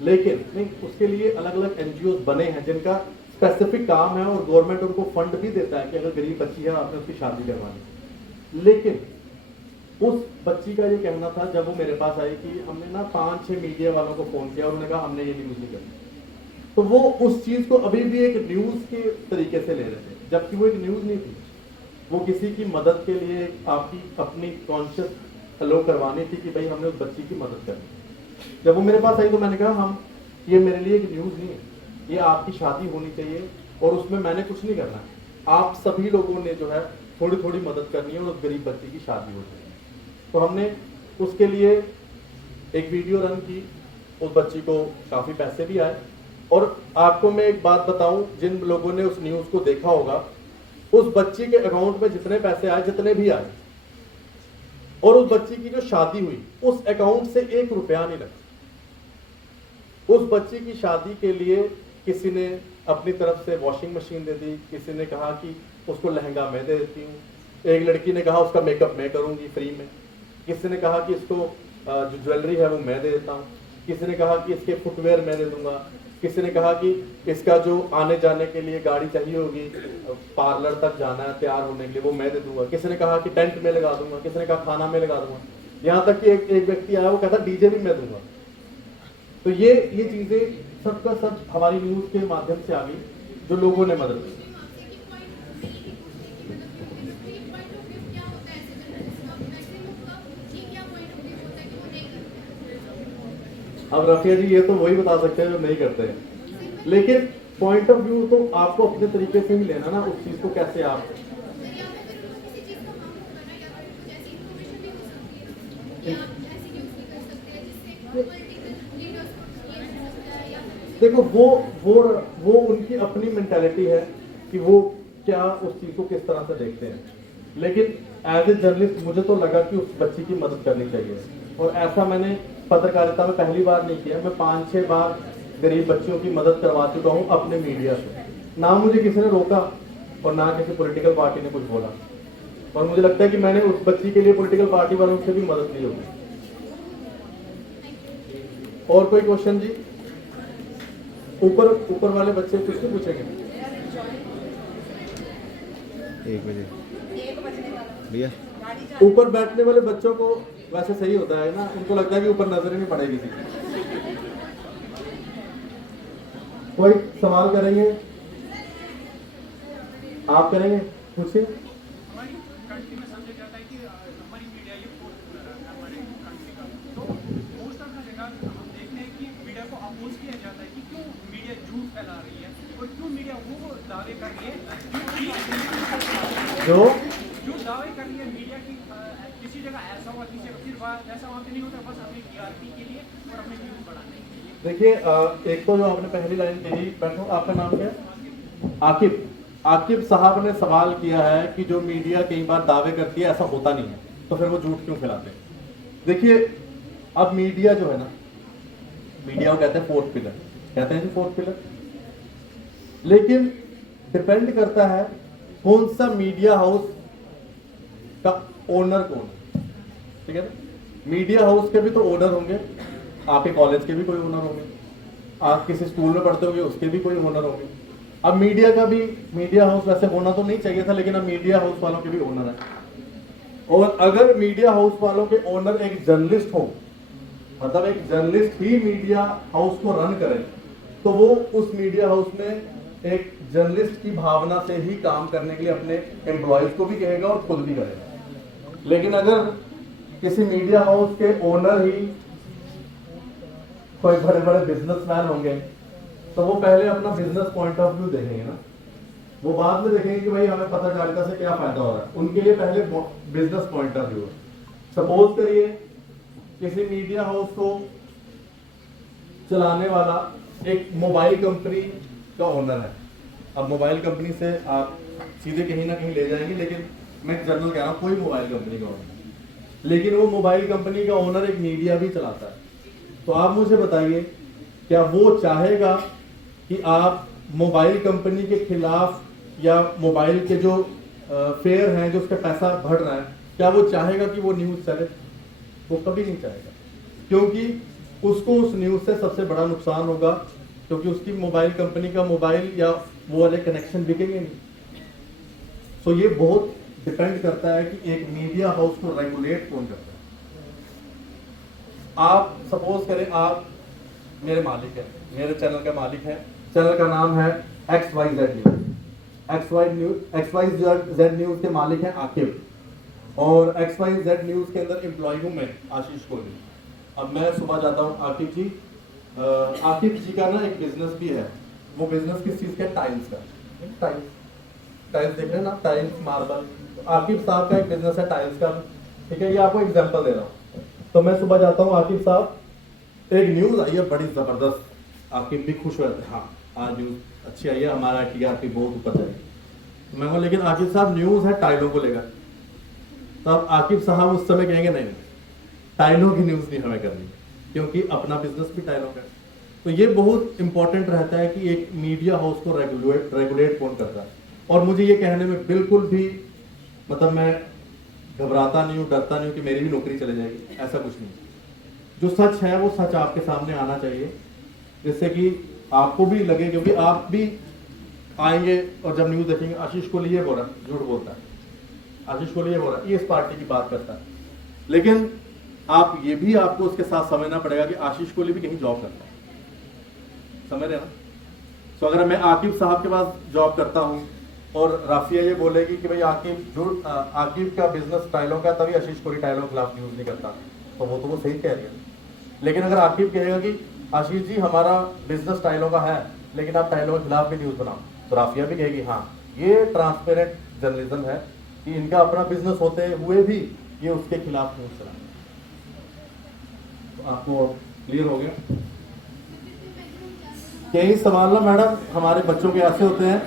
लेकिन नहीं, उसके लिए अलग अलग NGOs बने हैं जिनका स्पेसिफिक काम है और गवर्नमेंट उनको फंड भी देता है कि अगर गरीब बच्ची है आपने उसकी शादी करवानी। लेकिन उस बच्ची का ये कहना था जब वो मेरे पास आई कि हमने ना 5-6 मीडिया वालों को फोन किया, उन्होंने कहा हमने ये न्यूज़ नहीं करनी। तो वो उस चीज़ को अभी भी एक न्यूज़ के तरीके से ले रहे थे, जबकि वो एक न्यूज़ नहीं थी। वो किसी की मदद के लिए आपकी अपनी कॉन्शियस हेलो करवानी थी कि भाई हमने उस बच्ची की मदद करनी। जब वो मेरे पास आई तो मैंने कहा हम, ये मेरे लिए एक न्यूज़ नहीं है, ये आपकी शादी होनी चाहिए और उसमें मैंने कुछ नहीं करना है। आप सभी लोगों ने जो है थोड़ी थोड़ी मदद करनी है और उस गरीब बच्ची की शादी हो जाए। तो हमने उसके लिए एक वीडियो रन की, उस बच्ची को काफ़ी पैसे भी आए। और आपको मैं एक बात बताऊं, जिन लोगों ने उस न्यूज़ को देखा होगा, उस बच्ची के अकाउंट में जितने पैसे आए, जितने भी आए, और उस बच्ची की जो शादी हुई उस अकाउंट से 1 रुपया नहीं लगा। उस बच्ची की शादी के लिए किसी ने अपनी तरफ से वॉशिंग मशीन दे दी, किसी ने कहा कि उसको लहंगा मैं दे देती हूँ, एक लड़की ने कहा उसका मेकअप मैं करूँगी फ्री में, किसी ने कहा कि इसको जो ज्वेलरी है वो मैं दे देता हूँ, किसी ने कहा कि इसके फुटवेयर मैं दे दूंगा, किसी ने कहा कि इसका जो आने जाने के लिए गाड़ी चाहिए होगी, पार्लर तक जाना है तैयार होने के लिए, वो मैं दे दूंगा, किसी ने कहा कि टेंट में लगा दूंगा, किसी ने कहा खाना में लगा दूंगा। यहाँ तक कि एक व्यक्ति आया, वो कहता डीजे भी मैं दूंगा। तो ये चीजें सबका सब हमारी न्यूज के माध्यम से आ गई, जो लोगों ने मदद की। अब रफिया जी ये तो वही बता सकते हैं जो नहीं करते हैं, लेकिन पॉइंट ऑफ व्यू तो आपको अपने तरीके से ही लेना ना, उस चीज को कैसे आप देखो, वो उनकी अपनी मेंटालिटी है कि वो क्या उस चीज को किस तरह से देखते हैं, लेकिन एज ए जर्नलिस्ट मुझे तो लगा कि उस बच्ची की मदद करनी चाहिए। और ऐसा मैंने पत्रकारिता में पहली बार नहीं किया, मैं 5-6 बार गरीब बच्चियों की मदद करवा चुका हूँ अपने मीडिया से। ना मुझे किसी ने रोका और ना किसी पॉलिटिकल पार्टी ने कुछ बोला, और मुझे लगता है कि मैंने उस बच्ची के लिए पॉलिटिकल पार्टी वालों से भी मदद ली होगी। और कोई क्वेश्चन जी? ऊपर वाले बच्चे कुछ नहीं पूछेंगे? 1 बजे भैया ऊपर बैठने वाले बच्चों को वैसे सही होता है ना, उनको लगता है कि ऊपर नजर ही नहीं पड़ेगी किसी की। कोई सवाल करेंगे? आप करेंगे? पूछिए। हमारी कंट्री में समझा जाता है कि हमारी मीडिया ये हमारे कंट्री का, तो मोस्ट ऑफ द जगह हम देखते हैं कि मीडिया को अपोज किया जाता है कि क्यों मीडिया झूठ फैला रही है और क्यों मीडिया वो दावे कर रही है जो दावे कर रही है मीडिया की किसी जगह ऐसा हुआ, किसी जगह फिर वैसा वहाँ पे नहीं होता, बस अपनी टीआरपी के लिए और अपने न्यूज बढ़ाने के लिए। देखिए, एक तो जो आपने पहली लाइन कही, बैठो, आपका नाम क्या है? आकिब साहब ने सवाल किया है कि जो मीडिया कई बार दावे करती है ऐसा होता नहीं है, तो फिर वो झूठ क्यों फैलाते हैं? देखिए, अब मीडिया जो है ना, मीडिया को कहते हैं फोर्थ पिलर, कहते हैं जी फोर्थ पिलर, लेकिन डिपेंड करता है कौन सा मीडिया हाउस का ओनर कौन है, ठीक है ना? मीडिया हाउस के भी तो ओनर होंगे, आपके कॉलेज के भी कोई ओनर होंगे, आप किसी स्कूल में पढ़ते होंगे उसके भी कोई ओनर होंगे। अब मीडिया का भी मीडिया हाउस वैसे होना तो नहीं चाहिए था, लेकिन अब मीडिया हाउस वालों के भी ओनर है, और अगर मीडिया हाउस वालों के ओनर एक जर्नलिस्ट हो, मतलब एक जर्नलिस्ट ही मीडिया हाउस को रन करे, तो वो उस मीडिया हाउस में एक जर्नलिस्ट की भावना से ही काम करने के लिए अपने एम्प्लॉयज को भी कहेगा और खुद भी करेगा। लेकिन अगर किसी मीडिया हाउस के ओनर ही कोई बड़े बड़े बिजनेसमैन होंगे, तो वो पहले अपना बिजनेस पॉइंट ऑफ व्यू देखेंगे ना, वो बाद में देखेंगे कि भाई हमें पत्रकारिता से क्या फायदा हो रहा है। उनके लिए पहले बिजनेस पॉइंट ऑफ व्यू है। सपोज करिए किसी मीडिया हाउस को चलाने वाला एक मोबाइल कंपनी का ओनर है। अब मोबाइल कंपनी से आप सीधे कहीं ना कहीं ले जाएंगे, लेकिन मैं जनरल कह रहा हूँ, कोई मोबाइल कंपनी का ओनर, लेकिन वो मोबाइल कंपनी का ओनर एक मीडिया भी चलाता है। तो आप मुझे बताइए, क्या वो चाहेगा कि आप मोबाइल कंपनी के खिलाफ या मोबाइल के जो फेयर हैं, जो उसका पैसा बढ़ रहा है, क्या वो चाहेगा कि वो न्यूज़ चले? वो कभी नहीं चाहेगा, क्योंकि उसको उस न्यूज़ से सबसे बड़ा नुकसान होगा, क्योंकि उसकी मोबाइल कंपनी का मोबाइल या वो वाले कनेक्शन बिकेंगे नहीं। सो ये बहुत डिपेंड करता है कि एक मीडिया हाउस को रेगुलेट कौन करता है। आप सपोज करें आप मेरे मालिक हैं, मेरे चैनल का मालिक है, चैनल का नाम है XYZ न्यूज। XYZ न्यूज के मालिक हैं आकिब, और XYZ न्यूज के अंदर एम्प्लॉय हूँ मैं, आशीष कोहली। अब मैं सुबह जाता हूँ, आकिब जी का ना एक बिजनेस भी है। वो बिजनेस किस चीज़ का? टाइल्स का। टाइल्स देख रहे हैं ना, टाइल्स, मार्बल। आकिब साहब का एक बिजनेस है टाइल्स का, ठीक है? ये आपको एग्जांपल दे रहा हूँ। तो मैं सुबह जाता हूँ, आकिब साहब एक न्यूज़ आई है बड़ी ज़बरदस्त, आकिब भी खुश हो जाते हैं, हाँ आज न्यूज़ अच्छी आई है, हमारा TRP बहुत ऊपर जाएगी। मैं बोला लेकिन आकिब साहब न्यूज़ है टाइलों को लेकर। तो अब आकिब साहब उस समय कहेंगे नहीं, टाइलों की न्यूज़ नहीं हमें करनी, क्योंकि अपना बिजनेस भी टाइलों का है। तो ये बहुत इंपॉर्टेंट रहता है कि एक मीडिया हाउस को रेगुलेट कौन करता है। और मुझे ये कहने में बिल्कुल भी मतलब मैं घबराता नहीं हूँ, डरता नहीं हूँ कि मेरी भी नौकरी चले जाएगी, ऐसा कुछ नहीं। जो सच है वो सच आपके सामने आना चाहिए, जिससे कि आपको भी लगे, क्योंकि आप भी आएंगे और जब न्यूज़ देखेंगे आशीष कोहली ये बोला, झूठ बोलता है, आशीष कोहली ये बोला, ये इस पार्टी की बात करता है। लेकिन आप ये भी आपको उसके साथ समझना पड़ेगा कि आशीष कोहली भी कहीं जॉब करता है, समझ रहे हैं ना? तो अगर मैं आकिब साहब के पास जॉब करता हूँ और राफिया ये बोलेगी कि भाई आकिब का बिजनेस टाइलों का, तभी आशीष कोई टाइलों के खिलाफ न्यूज़ नहीं करता, तो वो सही कह रही है। लेकिन अगर आकिब कहेगा कि आशीष जी हमारा बिजनेस टाइलों का है लेकिन आप टाइलों के खिलाफ भी न्यूज़ बनाओ, तो राफिया भी कहेगी हाँ ये ट्रांसपेरेंट जर्नलिज्म है कि इनका अपना बिजनेस होते हुए भी ये उसके खिलाफ न्यूज़ चलाए। तो आपको क्लियर हो गया? कई सवाल ना मैडम हमारे बच्चों के ऐसे होते हैं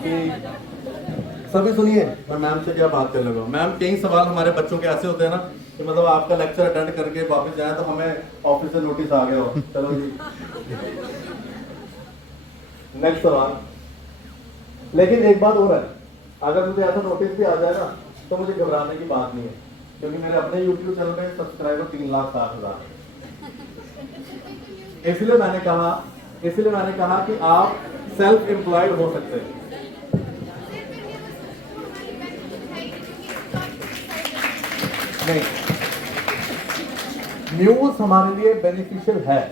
कि सभी सुनिए, मैं मैम से क्या बात कर लगा। मैम कई सवाल हमारे बच्चों के ऐसे होते हैं ना कि मतलब आपका लेक्चर अटेंड करके वापस जाए तो हमें ऑफिस से नोटिस आ गया हो, चलो जी नेक्स्ट सवाल। लेकिन एक बात और है, अगर मुझे ऐसा नोटिस भी आ जाए ना तो मुझे घबराने की बात नहीं है, क्योंकि मेरे अपने YouTube चैनल पे सब्सक्राइबर 3,60,000। इसलिए मैंने कहा कि आप सेल्फ एम्प्लॉयड हो सकते हैं। नहीं, न्यूज हमारे लिए बेनिफिशियल है,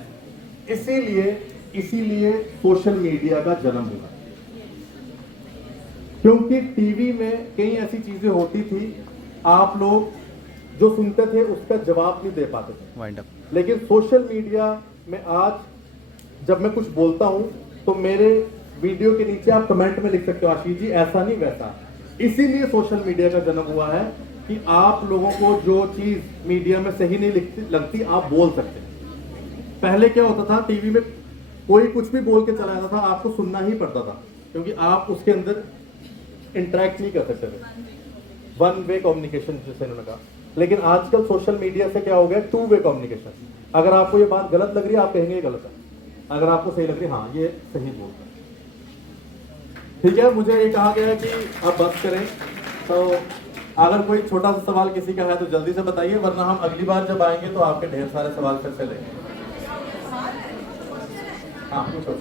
इसीलिए सोशल मीडिया का जन्म हुआ। क्योंकि टीवी में कई ऐसी चीजें होती थी आप लोग जो सुनते थे उसका जवाब नहीं दे पाते थे, वाइंड अप। लेकिन सोशल मीडिया में आज जब मैं कुछ बोलता हूं तो मेरे वीडियो के नीचे आप कमेंट में लिख सकते हो आशीष जी ऐसा नहीं वैसा। इसीलिए सोशल मीडिया का जन्म हुआ है कि आप लोगों को जो चीज मीडिया में सही नहीं लगती आप बोल सकते हैं। पहले क्या होता था, टीवी में कोई कुछ भी बोल के चला जाता था, आपको सुनना ही पड़ता था क्योंकि आप उसके अंदर इंटरेक्ट नहीं कर सकते थे, वन वे कम्युनिकेशन जैसे उन्होंने कहा। लेकिन आजकल सोशल मीडिया से क्या हो गया, टू वे कम्युनिकेशन। अगर आपको ये बात गलत लग रही है आप कहेंगे गलत है, अगर आपको सही लग रही है हाँ ये सही बोलता है। ठीक है, मुझे ये कहा गया है कि आप बस करें, तो अगर कोई छोटा सा सवाल किसी का है तो जल्दी से बताइए, वरना हम अगली बार जब आएंगे तो आपके ढेर सारे सवाल फिर से लेंगे। हाँ पूछो।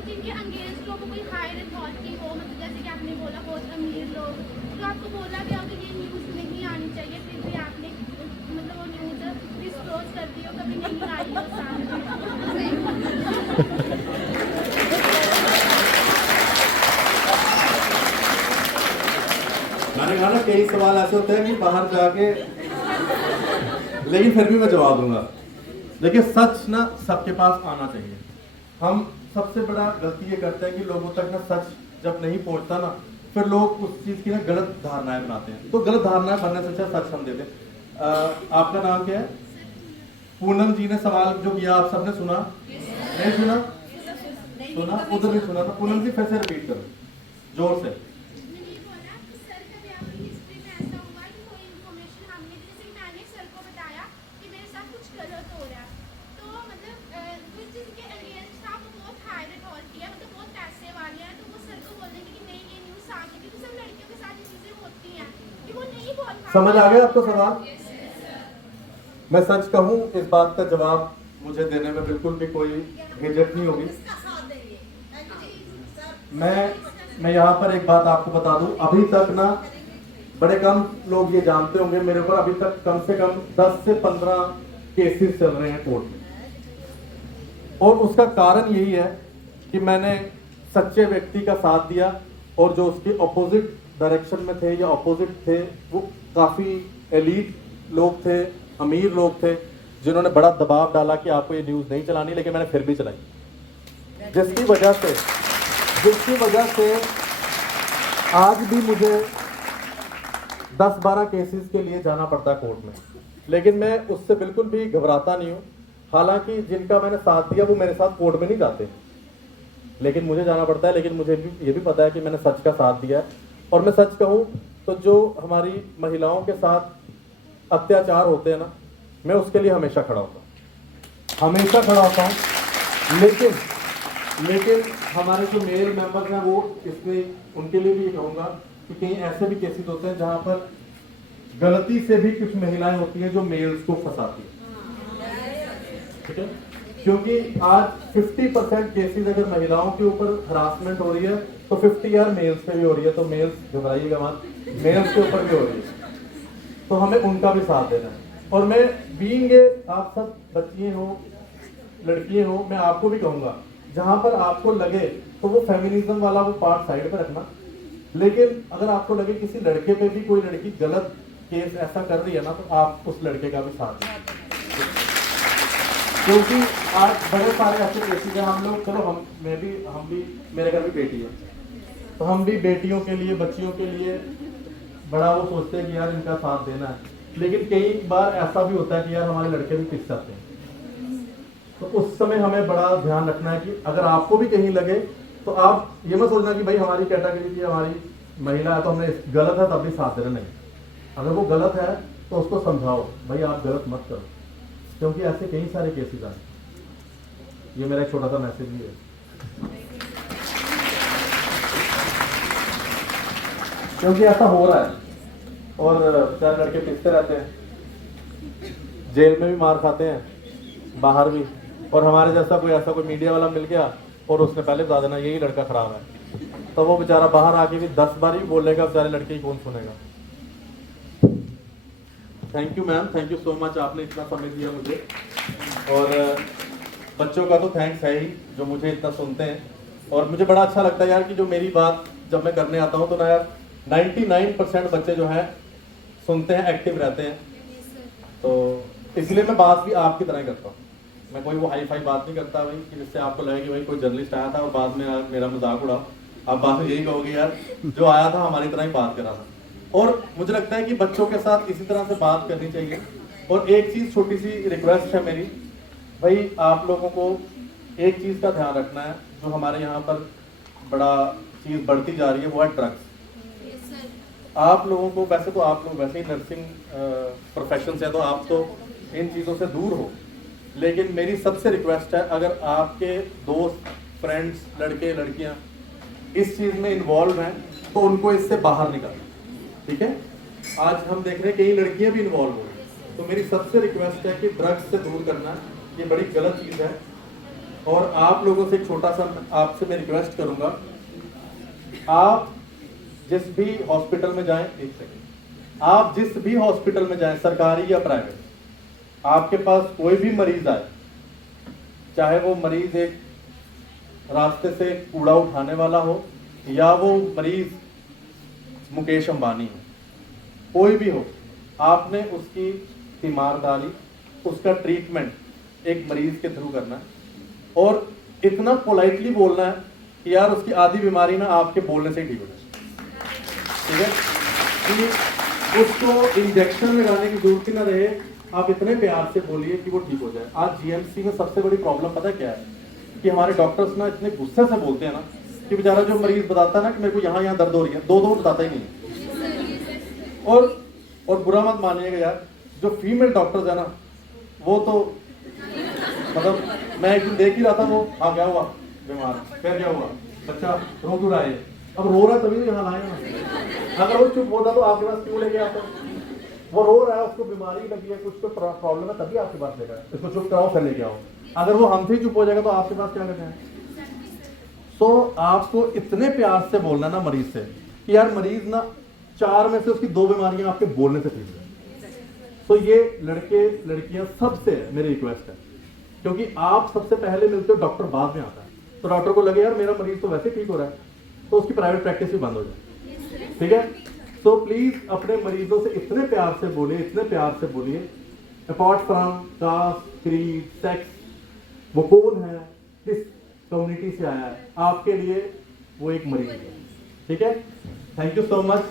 जिनके अगेंस्ट हो कोई हायर अथॉरिटी हो, मतलब जैसे कि आपने बोला बहुत अमीर लोग, तो आपको बोला गया कि ये न्यूज़ नहीं आनी चाहिए, फिर भी आपने मतलब वो न्यूज़ डिस्क्लोज कर दी हो, कभी नहीं आई हो सामने। मैंने कहा ना कई सवाल ऐसे होते हैं कि बाहर जाके, लेकिन फिर भी मैं जवाब दूंगा। देखिए सच ना सबके पास आना चाहिए। हम सबसे बड़ा गलती ये करते हैं कि लोगों तक ना सच जब नहीं पहुंचता ना, फिर लोग उस चीज की ना गलत धारणाएं बनाते हैं। तो गलत धारणाएं बनने से अच्छा सच हम देते हैं। आपका नाम क्या है? पूनम जी ने सवाल जो किया आप सबने सुना? नहीं सुना? सुना? उधर नहीं सुना था। पूनम जी फिर से रिपीट करो जोर से। समझ आ गया आपको सवाल? मैं सच कहूं इस बात का जवाब मुझे देने में बिल्कुल भी कोई हिचक नहीं होगी। मैं यहाँ पर एक बात आपको बता दूं, अभी तक ना बड़े कम लोग ये जानते होंगे, मेरे ऊपर अभी तक कम से कम 10 से 15 केसेस चल रहे हैं कोर्ट में। और उसका कारण यही है कि मैंने सच्चे व्यक्ति का साथ दिया, और जो उसके ऑपोजिट डायरेक्शन में थे या ऑपोजिट थे वो काफ़ी एलीट लोग थे, अमीर लोग थे, जिन्होंने बड़ा दबाव डाला कि आपको ये न्यूज़ नहीं चलानी, लेकिन मैंने फिर भी चलाई, जिसकी वजह से आज भी मुझे 10-12 केसेस के लिए जाना पड़ता है कोर्ट में। लेकिन मैं उससे बिल्कुल भी घबराता नहीं हूँ। हालांकि जिनका मैंने साथ दिया वो मेरे साथ कोर्ट में नहीं जाते, लेकिन मुझे जाना पड़ता है। लेकिन मुझे ये भी पता है कि मैंने सच का साथ दिया है। और मैं सच कहूँ तो जो हमारी महिलाओं के साथ अत्याचार होते हैं ना, मैं उसके लिए हमेशा खड़ा होता हूँ। लेकिन हमारे जो मेल मेंबर्स हैं वो इसमें उनके लिए भी ये कहूँगा कि कहीं ऐसे भी केसेस होते हैं जहाँ पर गलती से भी कुछ महिलाएं होती हैं जो मेल्स को फंसाती हैं, ठीक है? क्योंकि आज 50% केसेस अगर महिलाओं के ऊपर हरासमेंट हो रही है तो 50 यार मेल्स पे भी हो रही है, तो मेल्स घबराइएगा मत, मेल्स के ऊपर भी हो रही है, तो हमें उनका भी साथ देना है। और मैं बीइंग आप सब बच्चियाँ हो, लड़कियाँ हो, मैं आपको भी कहूँगा जहाँ पर आपको लगे तो वो फेमिनिज्म वाला वो पार्ट साइड पे रखना, लेकिन अगर आपको लगे किसी लड़के पे भी कोई लड़की गलत केस ऐसा कर रही है ना, तो आप उस लड़के का भी साथ दें, क्योंकि आज बड़े सारे ऐसे केसेस हैं। हम लोग चलो हम भी मेरे घर भी बेटी है, तो हम भी बेटियों के लिए, बच्चियों के लिए बड़ा वो सोचते हैं कि यार इनका साथ देना है, लेकिन कई बार ऐसा भी होता है कि यार हमारे लड़के भी पिस जाते हैं। तो उस समय हमें बड़ा ध्यान रखना है कि अगर आपको भी कहीं लगे तो आप ये मत सोचना कि भाई हमारी कैटेगरी की हमारी महिला है तो हमने गलत है तब भी साथ देना, नहीं। अगर वो गलत है तो उसको समझाओ भाई आप गलत मत करो, क्योंकि ऐसे कई सारे केसेस आए। ये मेरा एक छोटा सा मैसेज भी है, क्योंकि ऐसा हो रहा है और चार लड़के पिसते रहते हैं, जेल में भी मार खाते हैं, बाहर भी। और हमारे जैसा कोई मीडिया वाला मिल गया और उसने पहले बता देना यही लड़का खराब है, तो वो बेचारा बाहर आके भी 10 बार ही बोलेगा, बेचारे लड़के ही कौन सुनेगा। Thank you ma'am, thank you so much, आपने इतना समय दिया मुझे। और बच्चों का तो थैंक्स है ही जो मुझे इतना सुनते हैं, और मुझे बड़ा अच्छा लगता है यार कि जो मेरी बात जब मैं करने आता हूँ तो ना यार 99% बच्चे जो है सुनते हैं, एक्टिव रहते हैं। तो इसलिए मैं बात भी आपकी तरह करता हूँ, मैं कोई वो हाई फाई बात नहीं करता भाई कि जिससे आपको लगे कि भाई कोई जर्नलिस्ट आया था और बाद में यार मेरा मजाक उड़ा। आप बाद में यही कहोगे यार जो आया था हमारी तरह ही बात करा था। और मुझे लगता है कि बच्चों के साथ इसी तरह से बात करनी चाहिए। और एक चीज़ छोटी सी रिक्वेस्ट है मेरी, भाई आप लोगों को एक चीज़ का ध्यान रखना है, जो हमारे यहाँ पर बड़ा चीज़ बढ़ती जा रही है वो है ड्रग्स। आप लोगों को वैसे तो आप लोग वैसे ही नर्सिंग प्रोफेशन से है तो आप तो इन चीज़ों से दूर हो, लेकिन मेरी सबसे रिक्वेस्ट है अगर आपके दोस्त, फ्रेंड्स, लड़के लड़कियां इस चीज़ में इन्वॉल्व हैं तो उनको इससे बाहर निकालें, ठीक है। आज हम देख रहे हैं कई लड़कियां भी इन्वॉल्व हो रही, तो मेरी सबसे रिक्वेस्ट है कि ड्रग्स से दूर करना, ये बड़ी गलत चीज़ है। और आप लोगों से एक छोटा सा आपसे मैं रिक्वेस्ट करूँगा, आप जिस भी हॉस्पिटल में जाएं, एक सेकंड, आप जिस भी हॉस्पिटल में जाएं, सरकारी या प्राइवेट, आपके पास कोई भी मरीज आए, चाहे वो मरीज एक रास्ते से कूड़ा उठाने वाला हो या वो मरीज मुकेश अंबानी हो, कोई भी हो, आपने उसकी तीमारदारी, उसका ट्रीटमेंट एक मरीज के थ्रू करना है। और इतना पोलाइटली बोलना है कि यार उसकी आधी बीमारी ना आपके बोलने से ही ठीक हो जाए, ठीक है, कि उसको इंजेक्शन लगाने की जरूरत ही ना रहे, आप इतने प्यार से बोलिए कि वो ठीक हो जाए। आज जीएमसी में सबसे बड़ी प्रॉब्लम पता है क्या है, कि हमारे डॉक्टर्स ना इतने गुस्से से बोलते हैं ना कि बेचारा जो मरीज बताता है ना कि मेरे को यहाँ दर्द हो रही है, दो बताता ही नहीं है। और बुरा मत मानिएगा यार, जो फीमेल डॉक्टर्स है ना वो तो मतलब मैं एक दिन देख ही रहा था, वो हाँ क्या हुआ, बीमार, फिर क्या हुआ, बच्चा रो रहा है, अब रो रहा तभी यहाँ लाए ना, अगर वो चुप होता तो आपके पास क्यों लेके आता। वो रो रहा है, उसको बीमारी लगी है, कुछ तो प्रॉब्लम है, तभी आपके पास लेकर इसको चुप कराओ, फिर लेके आओ। अगर वो हमसे ही चुप हो जाएगा तो आपके पास क्या करना है। तो आपको इतने प्यार से बोलना ना मरीज से कि यार मरीज ना 4 में से उसकी 2 बीमारियां आपके बोलने से ठीक है। तो ये लड़के लड़कियां सबसे मेरी रिक्वेस्ट है, क्योंकि आप सबसे पहले मिलते हो, डॉक्टर बाद में आता है। तो डॉक्टर को लगे यार मेरा मरीज तो वैसे ठीक हो रहा है, तो उसकी प्राइवेट प्रैक्टिस भी बंद हो जाए, ठीक है। तो प्लीज अपने मरीजों से इतने प्यार से बोलिए, इतने प्यार से बोलिए, apart from cast, creed, sex, वो कौन है, किस कम्युनिटी से आया है, आपके लिए वो एक मरीज है, ठीक है। Thank you so much.